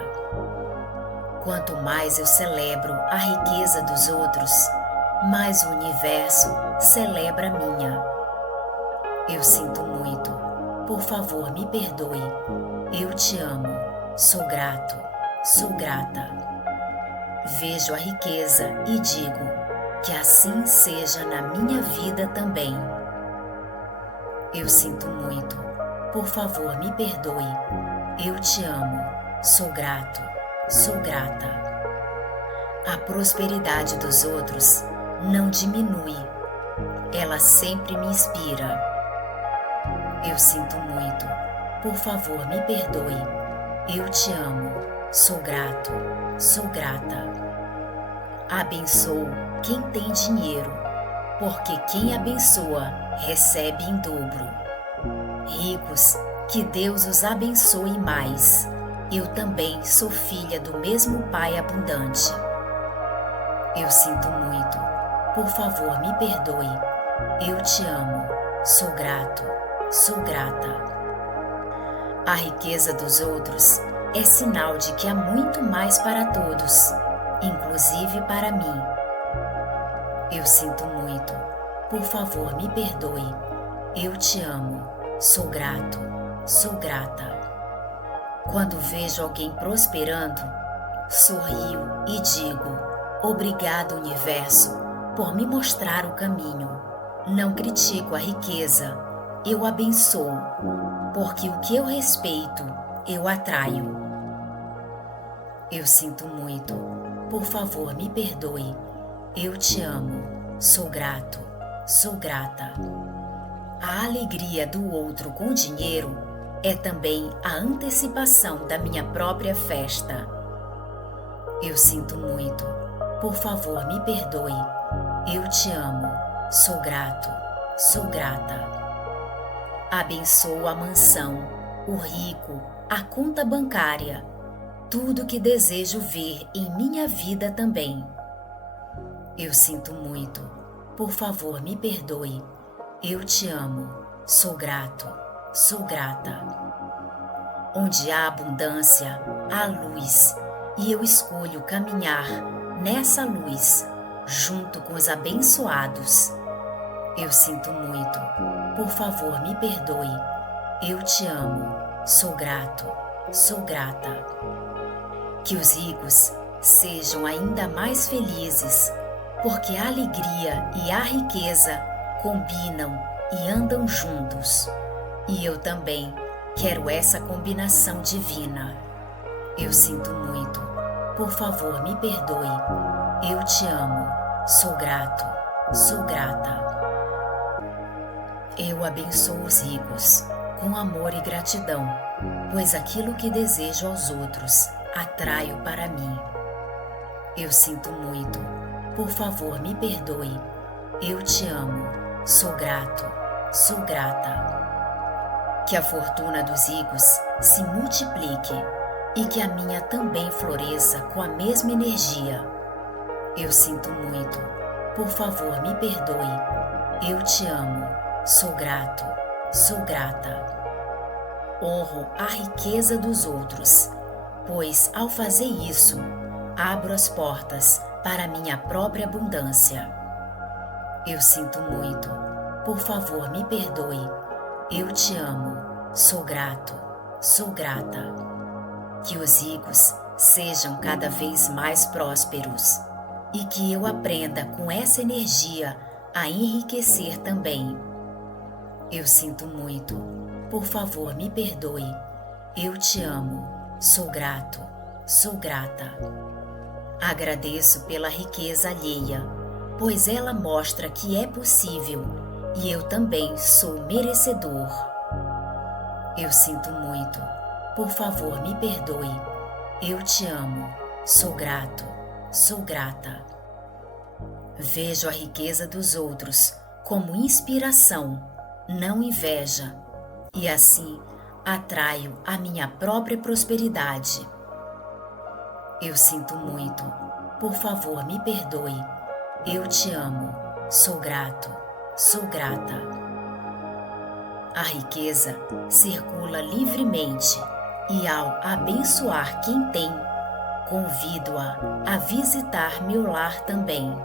Quanto mais eu celebro a riqueza dos outros, mais o universo celebra a minha. Eu sinto muito, por favor me perdoe. Eu te amo, sou grato, sou grata. Vejo a riqueza e digo que assim seja na minha vida também. Eu sinto muito, por favor me perdoe. Eu te amo, sou grato, sou grata. A prosperidade dos outros não diminui, ela sempre me inspira. Eu sinto muito, por favor me perdoe. Eu te amo, sou grato, sou grata. Abençoo quem tem dinheiro, porque quem abençoa recebe em dobro. Ricos, que Deus os abençoe mais. Eu também sou filha do mesmo Pai abundante. Eu sinto muito, por favor me perdoe. Eu te amo, sou grato, sou grata. A riqueza dos outros é sinal de que há muito mais para todos, inclusive para mim. Eu sinto muito, por favor me perdoe. Eu te amo, sou grato, sou grata. Quando vejo alguém prosperando, sorrio e digo: obrigado, universo, por me mostrar o caminho. Não critico a riqueza, eu abençoo, porque o que eu respeito eu atraio. Eu sinto muito, por favor me perdoe. Eu te amo, sou grato, sou grata. A alegria do outro com dinheiro é também a antecipação da minha própria festa. Eu sinto muito, por favor me perdoe. Eu te amo, sou grato, sou grata. Abençoo a mansão, o rico, a conta bancária, tudo que desejo ver em minha vida também. Eu sinto muito, por favor me perdoe. Eu te amo, sou grato, sou grata. Onde há abundância, há luz, e eu escolho caminhar nessa luz, junto com os abençoados. Eu sinto muito, por favor me perdoe. Eu te amo, sou grato, sou grata. Que os ricos sejam ainda mais felizes, porque a alegria e a riqueza combinam e andam juntos. E eu também quero essa combinação divina. Eu sinto muito, por favor me perdoe. Eu te amo, sou grato, sou grata. Eu abençoo os ricos com amor e gratidão, pois aquilo que desejo aos outros atraio para mim. Eu sinto muito, por favor me perdoe. Eu te amo, sou grato, sou grata. Que a fortuna dos ricos se multiplique e que a minha também floresça com a mesma energia. Eu sinto muito, por favor me perdoe. Eu te amo, sou grato, sou grata. Honro a riqueza dos outros, pois ao fazer isso, abro as portas para minha própria abundância. Eu sinto muito, por favor me perdoe. Eu te amo, sou grato, sou grata. Que os ricos sejam cada vez mais prósperos e que eu aprenda com essa energia a enriquecer também. Eu sinto muito, por favor me perdoe. Eu te amo, sou grato, sou grata. Agradeço pela riqueza alheia, pois ela mostra que é possível e eu também sou merecedor. Eu sinto muito, por favor me perdoe. Eu te amo, sou grato, sou grata. Vejo a riqueza dos outros como inspiração, não inveja, e assim atraio a minha própria prosperidade. Eu sinto muito, por favor me perdoe. Eu te amo, sou grato, sou grata. A riqueza circula livremente e ao abençoar quem tem, convido-a a visitar meu lar também.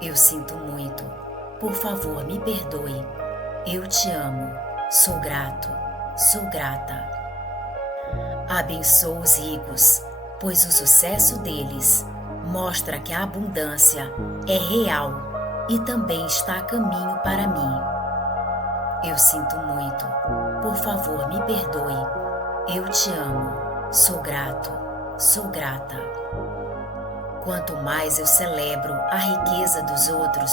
Eu sinto muito, por favor me perdoe. Eu te amo, sou grato, sou grata. Abençoo os ricos, pois o sucesso deles mostra que a abundância é real e também está a caminho para mim. Eu sinto muito, por favor me perdoe. Eu te amo, sou grato, sou grata. Quanto mais eu celebro a riqueza dos outros,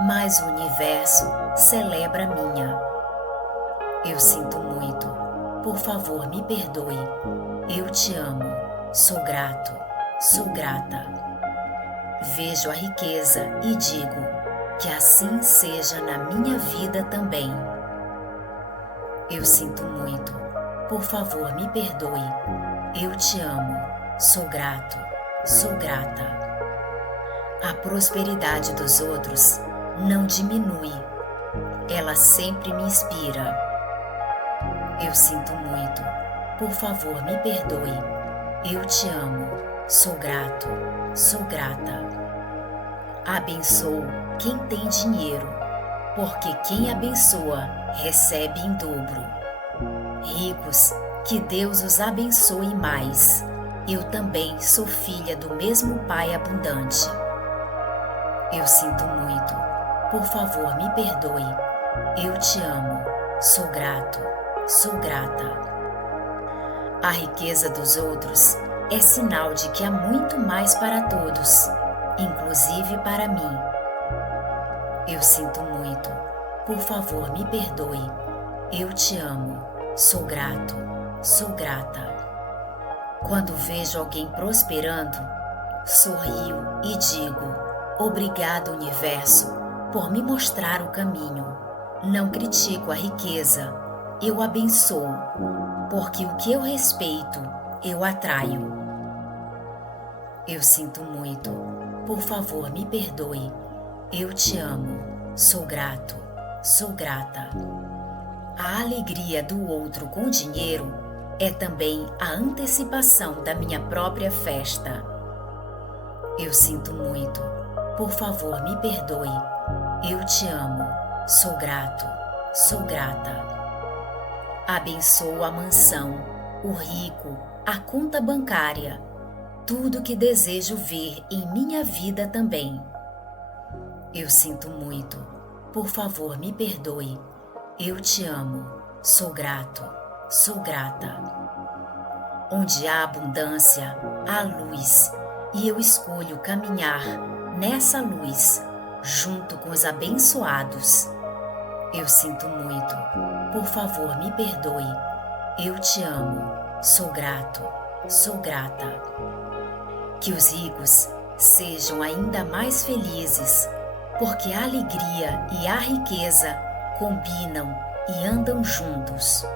mais o universo celebra a minha. Eu sinto muito, por favor me perdoe. Eu te amo, sou grato, sou grata. Vejo a riqueza e digo que assim seja na minha vida também. Eu sinto muito, por favor me perdoe. Eu te amo, sou grato, sou grata. A prosperidade dos outros não diminui, ela sempre me inspira. Eu sinto muito, por favor me perdoe. Eu te amo, sou grato, sou grata. Abençoo quem tem dinheiro, porque quem abençoa recebe em dobro. Ricos, que Deus os abençoe mais. Eu também sou filha do mesmo Pai abundante. Eu sinto muito, por favor me perdoe. Eu te amo, sou grato, sou grata. A riqueza dos outros é sinal de que há muito mais para todos, inclusive para mim. Eu sinto muito. Por favor, me perdoe. Eu te amo. Sou grato. Sou grata. Quando vejo alguém prosperando, sorrio e digo: obrigado, universo, por me mostrar o caminho. Não critico a riqueza, eu abençoo, porque o que eu respeito, eu atraio. Eu sinto muito. Por favor, me perdoe. Eu te amo. Sou grato. Sou grata. A alegria do outro com dinheiro é também a antecipação da minha própria festa. Eu sinto muito. Por favor, me perdoe. Eu te amo. Sou grato. Sou grata. Abençoo a mansão, o rico, a conta bancária, tudo que desejo ver em minha vida também. Eu sinto muito. Por favor, me perdoe. Eu te amo. Sou grato. Sou grata. Onde há abundância, há luz, e eu escolho caminhar nessa luz, junto com os abençoados. Eu sinto muito. Por favor, me perdoe. Eu te amo. Sou grato. Sou grata. Que os ricos sejam ainda mais felizes, porque a alegria e a riqueza combinam e andam juntos.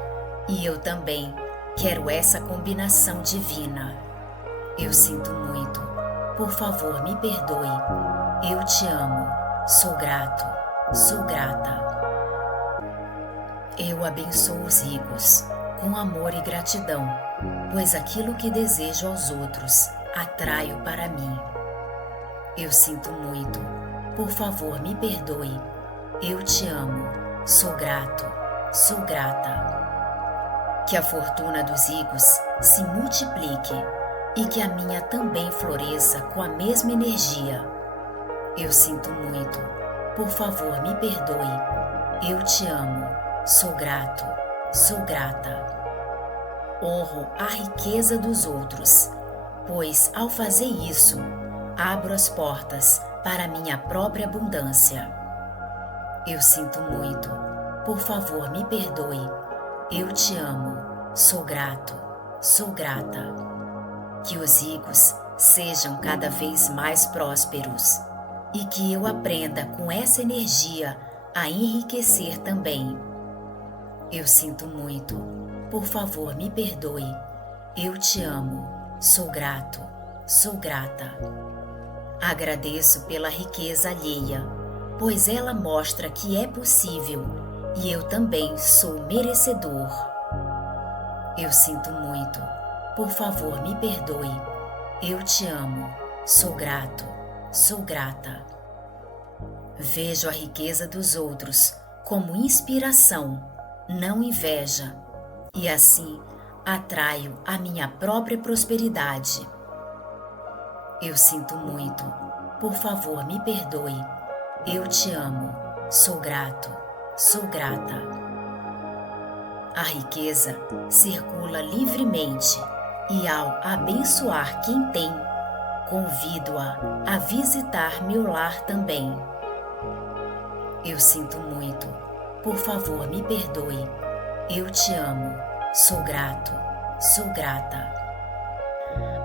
E eu também quero essa combinação divina. Eu sinto muito. Por favor, me perdoe. Eu te amo. Sou grato. Sou grata. Eu abençoo os ricos com amor e gratidão, pois aquilo que desejo aos outros atraio para mim. Eu sinto muito. Por favor, me perdoe. Eu te amo. Sou grato. Sou grata. Que a fortuna dos ricos se multiplique e que a minha também floresça com a mesma energia. Eu sinto muito. Por favor, me perdoe. Eu te amo. Sou grato. Sou grata. Honro a riqueza dos outros, pois ao fazer isso, abro as portas para minha própria abundância. Eu sinto muito. Por favor, me perdoe. Eu te amo. Sou grato. Sou grata. Que os ricos sejam cada vez mais prósperos e que eu aprenda com essa energia a enriquecer também. Eu sinto muito. Por favor, me perdoe. Eu te amo. Sou grato. Sou grata. Agradeço pela riqueza alheia, pois ela mostra que é possível e eu também sou merecedor. Eu sinto muito. Por favor, me perdoe. Eu te amo. Sou grato. Sou grata. Vejo a riqueza dos outros como inspiração, não inveja, e assim atraio a minha própria prosperidade. Eu sinto muito. Por favor, me perdoe. Eu te amo. Sou grato. Sou grata. A riqueza circula livremente e ao abençoar quem tem, convido-a a visitar meu lar também. Eu sinto muito. Por favor, me perdoe. Eu te amo. Sou grato. Sou grata.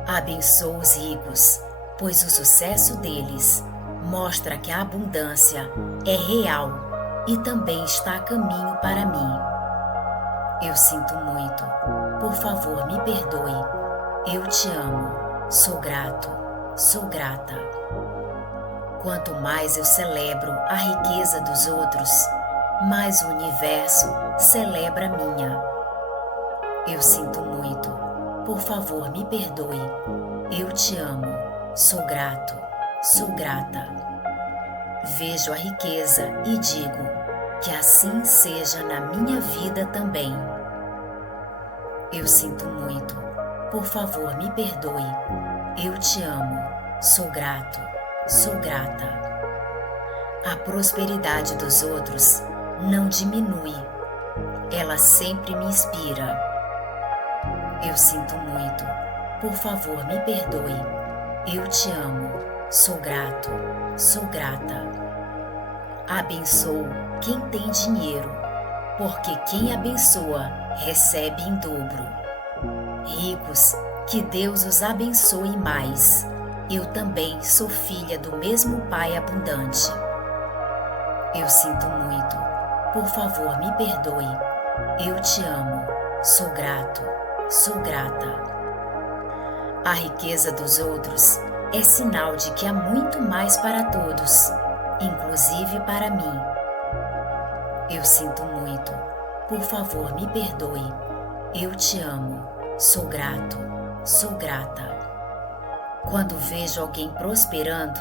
Abençoo os ricos, pois o sucesso deles mostra que a abundância é real e também está a caminho para mim. Eu sinto muito. Por favor, me perdoe. Eu te amo. Sou grato. Sou grata. Quanto mais eu celebro a riqueza dos outros, mais o universo celebra a minha. Eu sinto muito. Por favor, me perdoe. Eu te amo. Sou grato. Sou grata. Vejo a riqueza e digo que assim seja na minha vida também. Eu sinto muito. Por favor, me perdoe. Eu te amo. Sou grato. Sou grata. A prosperidade dos outros não diminui. Ela sempre me inspira. Eu sinto muito. Por favor, me perdoe. Eu te amo. Sou grato. Sou grata. Abençoo quem tem dinheiro, porque quem abençoa recebe em dobro. Ricos, que Deus os abençoe mais. Eu também sou filha do mesmo Pai abundante. Eu sinto muito. Por favor, me perdoe. Eu te amo. Sou grato. Sou grata. A riqueza dos outros é sinal de que há muito mais para todos, inclusive para mim. Eu sinto muito. Por favor, me perdoe. Eu te amo. Sou grato. Sou grata. Quando vejo alguém prosperando,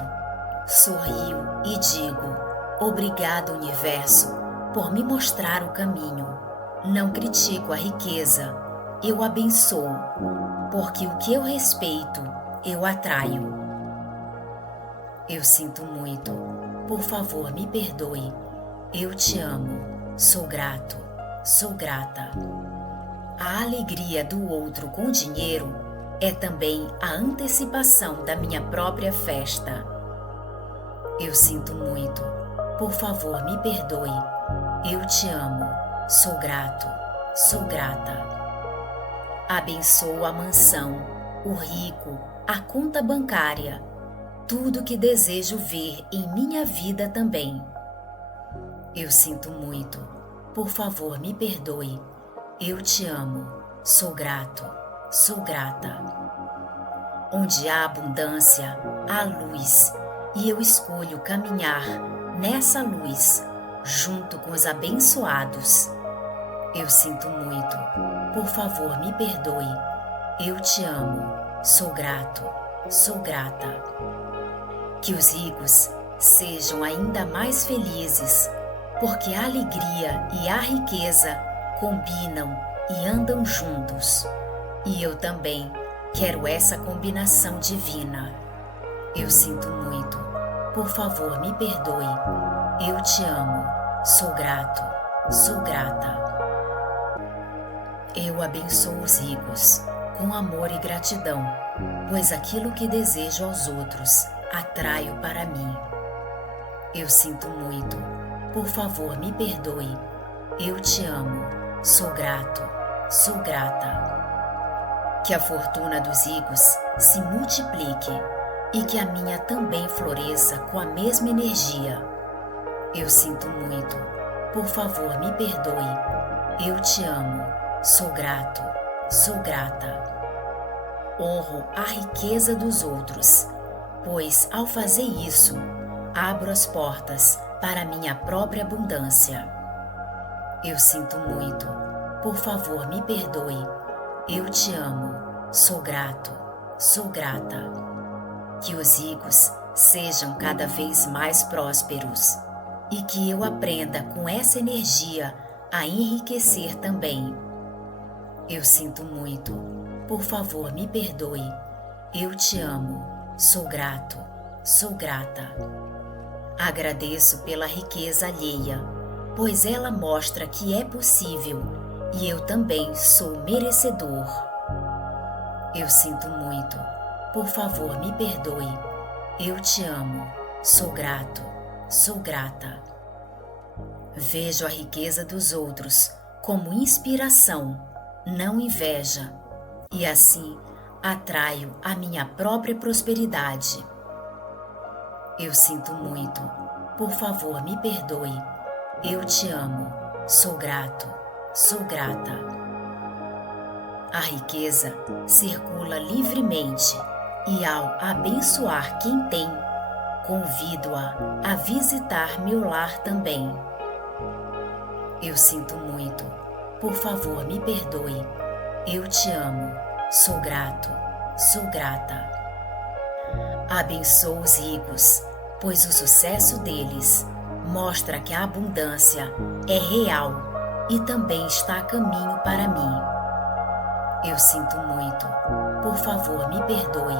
sorrio e digo: obrigado, universo, por me mostrar o caminho. Não critico a riqueza, eu abençoo, porque o que eu respeito, eu atraio. Eu sinto muito. Por favor, me perdoe. Eu te amo. Sou grato. Sou grata. A alegria do outro com dinheiro é também a antecipação da minha própria festa. Eu sinto muito. Por favor, me perdoe. Eu te amo. Sou grato. Sou grata. Abençoo a mansão, o rico, a conta bancária, tudo que desejo ver em minha vida também. Eu sinto muito. Por favor, me perdoe. Eu te amo. Sou grato. Sou grata. Onde há abundância, há luz, e eu escolho caminhar nessa luz, junto com os abençoados. Eu sinto muito. Por favor, me perdoe. Eu te amo. Sou grato. Sou grata. Que os ricos sejam ainda mais felizes, porque a alegria e a riqueza combinam e andam juntos. E eu também quero essa combinação divina. Eu sinto muito. Por favor, me perdoe. Eu te amo. Sou grato. Sou grata. Eu abençoo os ricos com amor e gratidão, pois aquilo que desejo aos outros atraio para mim. Eu sinto muito. Por favor, me perdoe. Eu te amo. Sou grato. Sou grata. Que a fortuna dos ricos se multiplique e que a minha também floresça com a mesma energia. Eu sinto muito. Por favor, me perdoe. Eu te amo. Sou grato. Sou grata. Honro a riqueza dos outros, pois ao fazer isso, abro as portas para minha própria abundância. Eu sinto muito. Por favor, me perdoe. Eu te amo. Sou grato. Sou grata. Que os ricos sejam cada vez mais prósperos e que eu aprenda com essa energia a enriquecer também. Eu sinto muito. Por favor, me perdoe. Eu te amo. Sou grato. Sou grata. Agradeço pela riqueza alheia, pois ela mostra que é possível e eu também sou merecedor. Eu sinto muito. Por favor, me perdoe. Eu te amo. Sou grato. Sou grata. Vejo a riqueza dos outros como inspiração, não inveja, e assim atraio a minha própria prosperidade. Eu sinto muito. Por favor, me perdoe. Eu te amo. Sou grato. Sou grata. A riqueza circula livremente e ao abençoar quem tem, convido-a a visitar meu lar também. Eu sinto muito. Por favor, me perdoe. Eu te amo. Sou grato. Sou grata. Abençoo os ricos, pois o sucesso deles mostra que a abundância é real e também está a caminho para mim. Eu sinto muito. Por favor, me perdoe.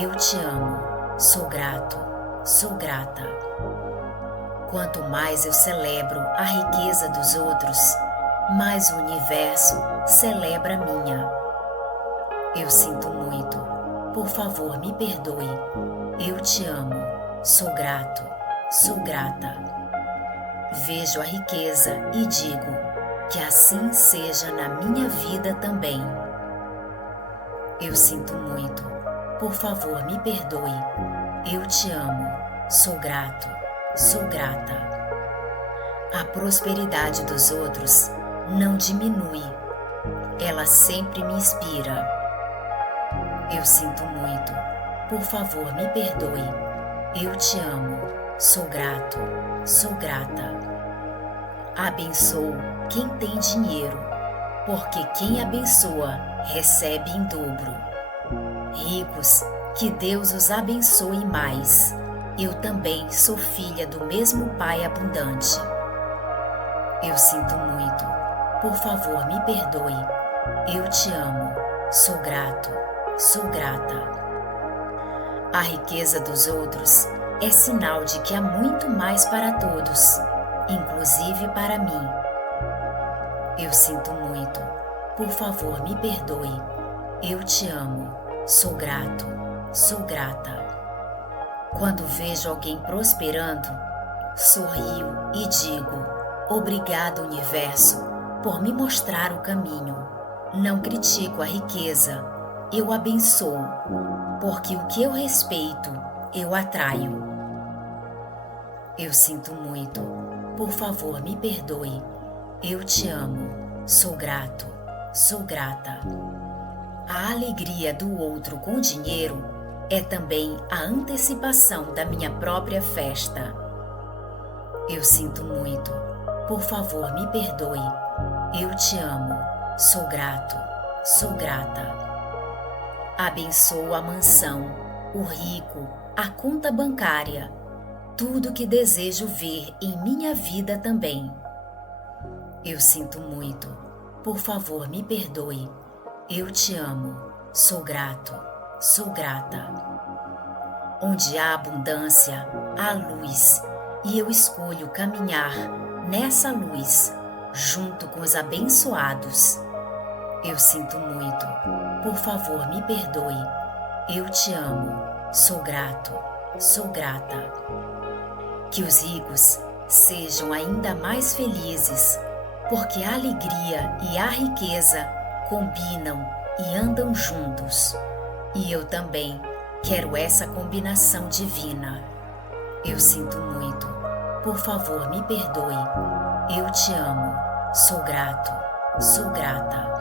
Eu te amo. Sou grato. Sou grata. Quanto mais eu celebro a riqueza dos outros, mais o universo celebra a minha. Eu sinto muito. Por favor, me perdoe. Eu te amo. Sou grato. Sou grata. Vejo a riqueza e digo que assim seja na minha vida também. Eu sinto muito. Por favor, me perdoe. Eu te amo. Sou grato. Sou grata. A prosperidade dos outros não diminui. Ela sempre me inspira. Eu sinto muito. Por favor, me perdoe. Eu te amo. Sou grato. Sou grata. Abençoo quem tem dinheiro, porque quem abençoa recebe em dobro. Ricos, que Deus os abençoe mais. Eu também sou filha do mesmo Pai abundante. Eu sinto muito. Por favor, me perdoe. Eu te amo. Sou grato. Sou grata. A riqueza dos outros é sinal de que há muito mais para todos, inclusive para mim. Eu sinto muito. Por favor, me perdoe. Eu te amo. Sou grato. Sou grata. Quando vejo alguém prosperando, sorrio e digo: obrigado, universo, por me mostrar o caminho. Não critico a riqueza, eu abençoo, porque o que eu respeito, eu atraio. Eu sinto muito. Por favor, me perdoe. Eu te amo. Sou grato. Sou grata. A alegria do outro com dinheiro é também a antecipação da minha própria festa. Eu sinto muito. Por favor, me perdoe. Eu te amo. Sou grato. Sou grata. Abençoo a mansão, o rico, a conta bancária, tudo que desejo ver em minha vida também. Eu sinto muito. Por favor, me perdoe. Eu te amo. Sou grato. Sou grata. Onde há abundância, há luz, e eu escolho caminhar nessa luz, junto com os abençoados. Eu sinto muito. Por favor, me perdoe. Eu te amo. Sou grato. Sou grata. Que os ricos sejam ainda mais felizes, porque a alegria e a riqueza combinam e andam juntos. E eu também quero essa combinação divina. Eu sinto muito. Por favor, me perdoe. Eu te amo. Sou grato. Sou grata.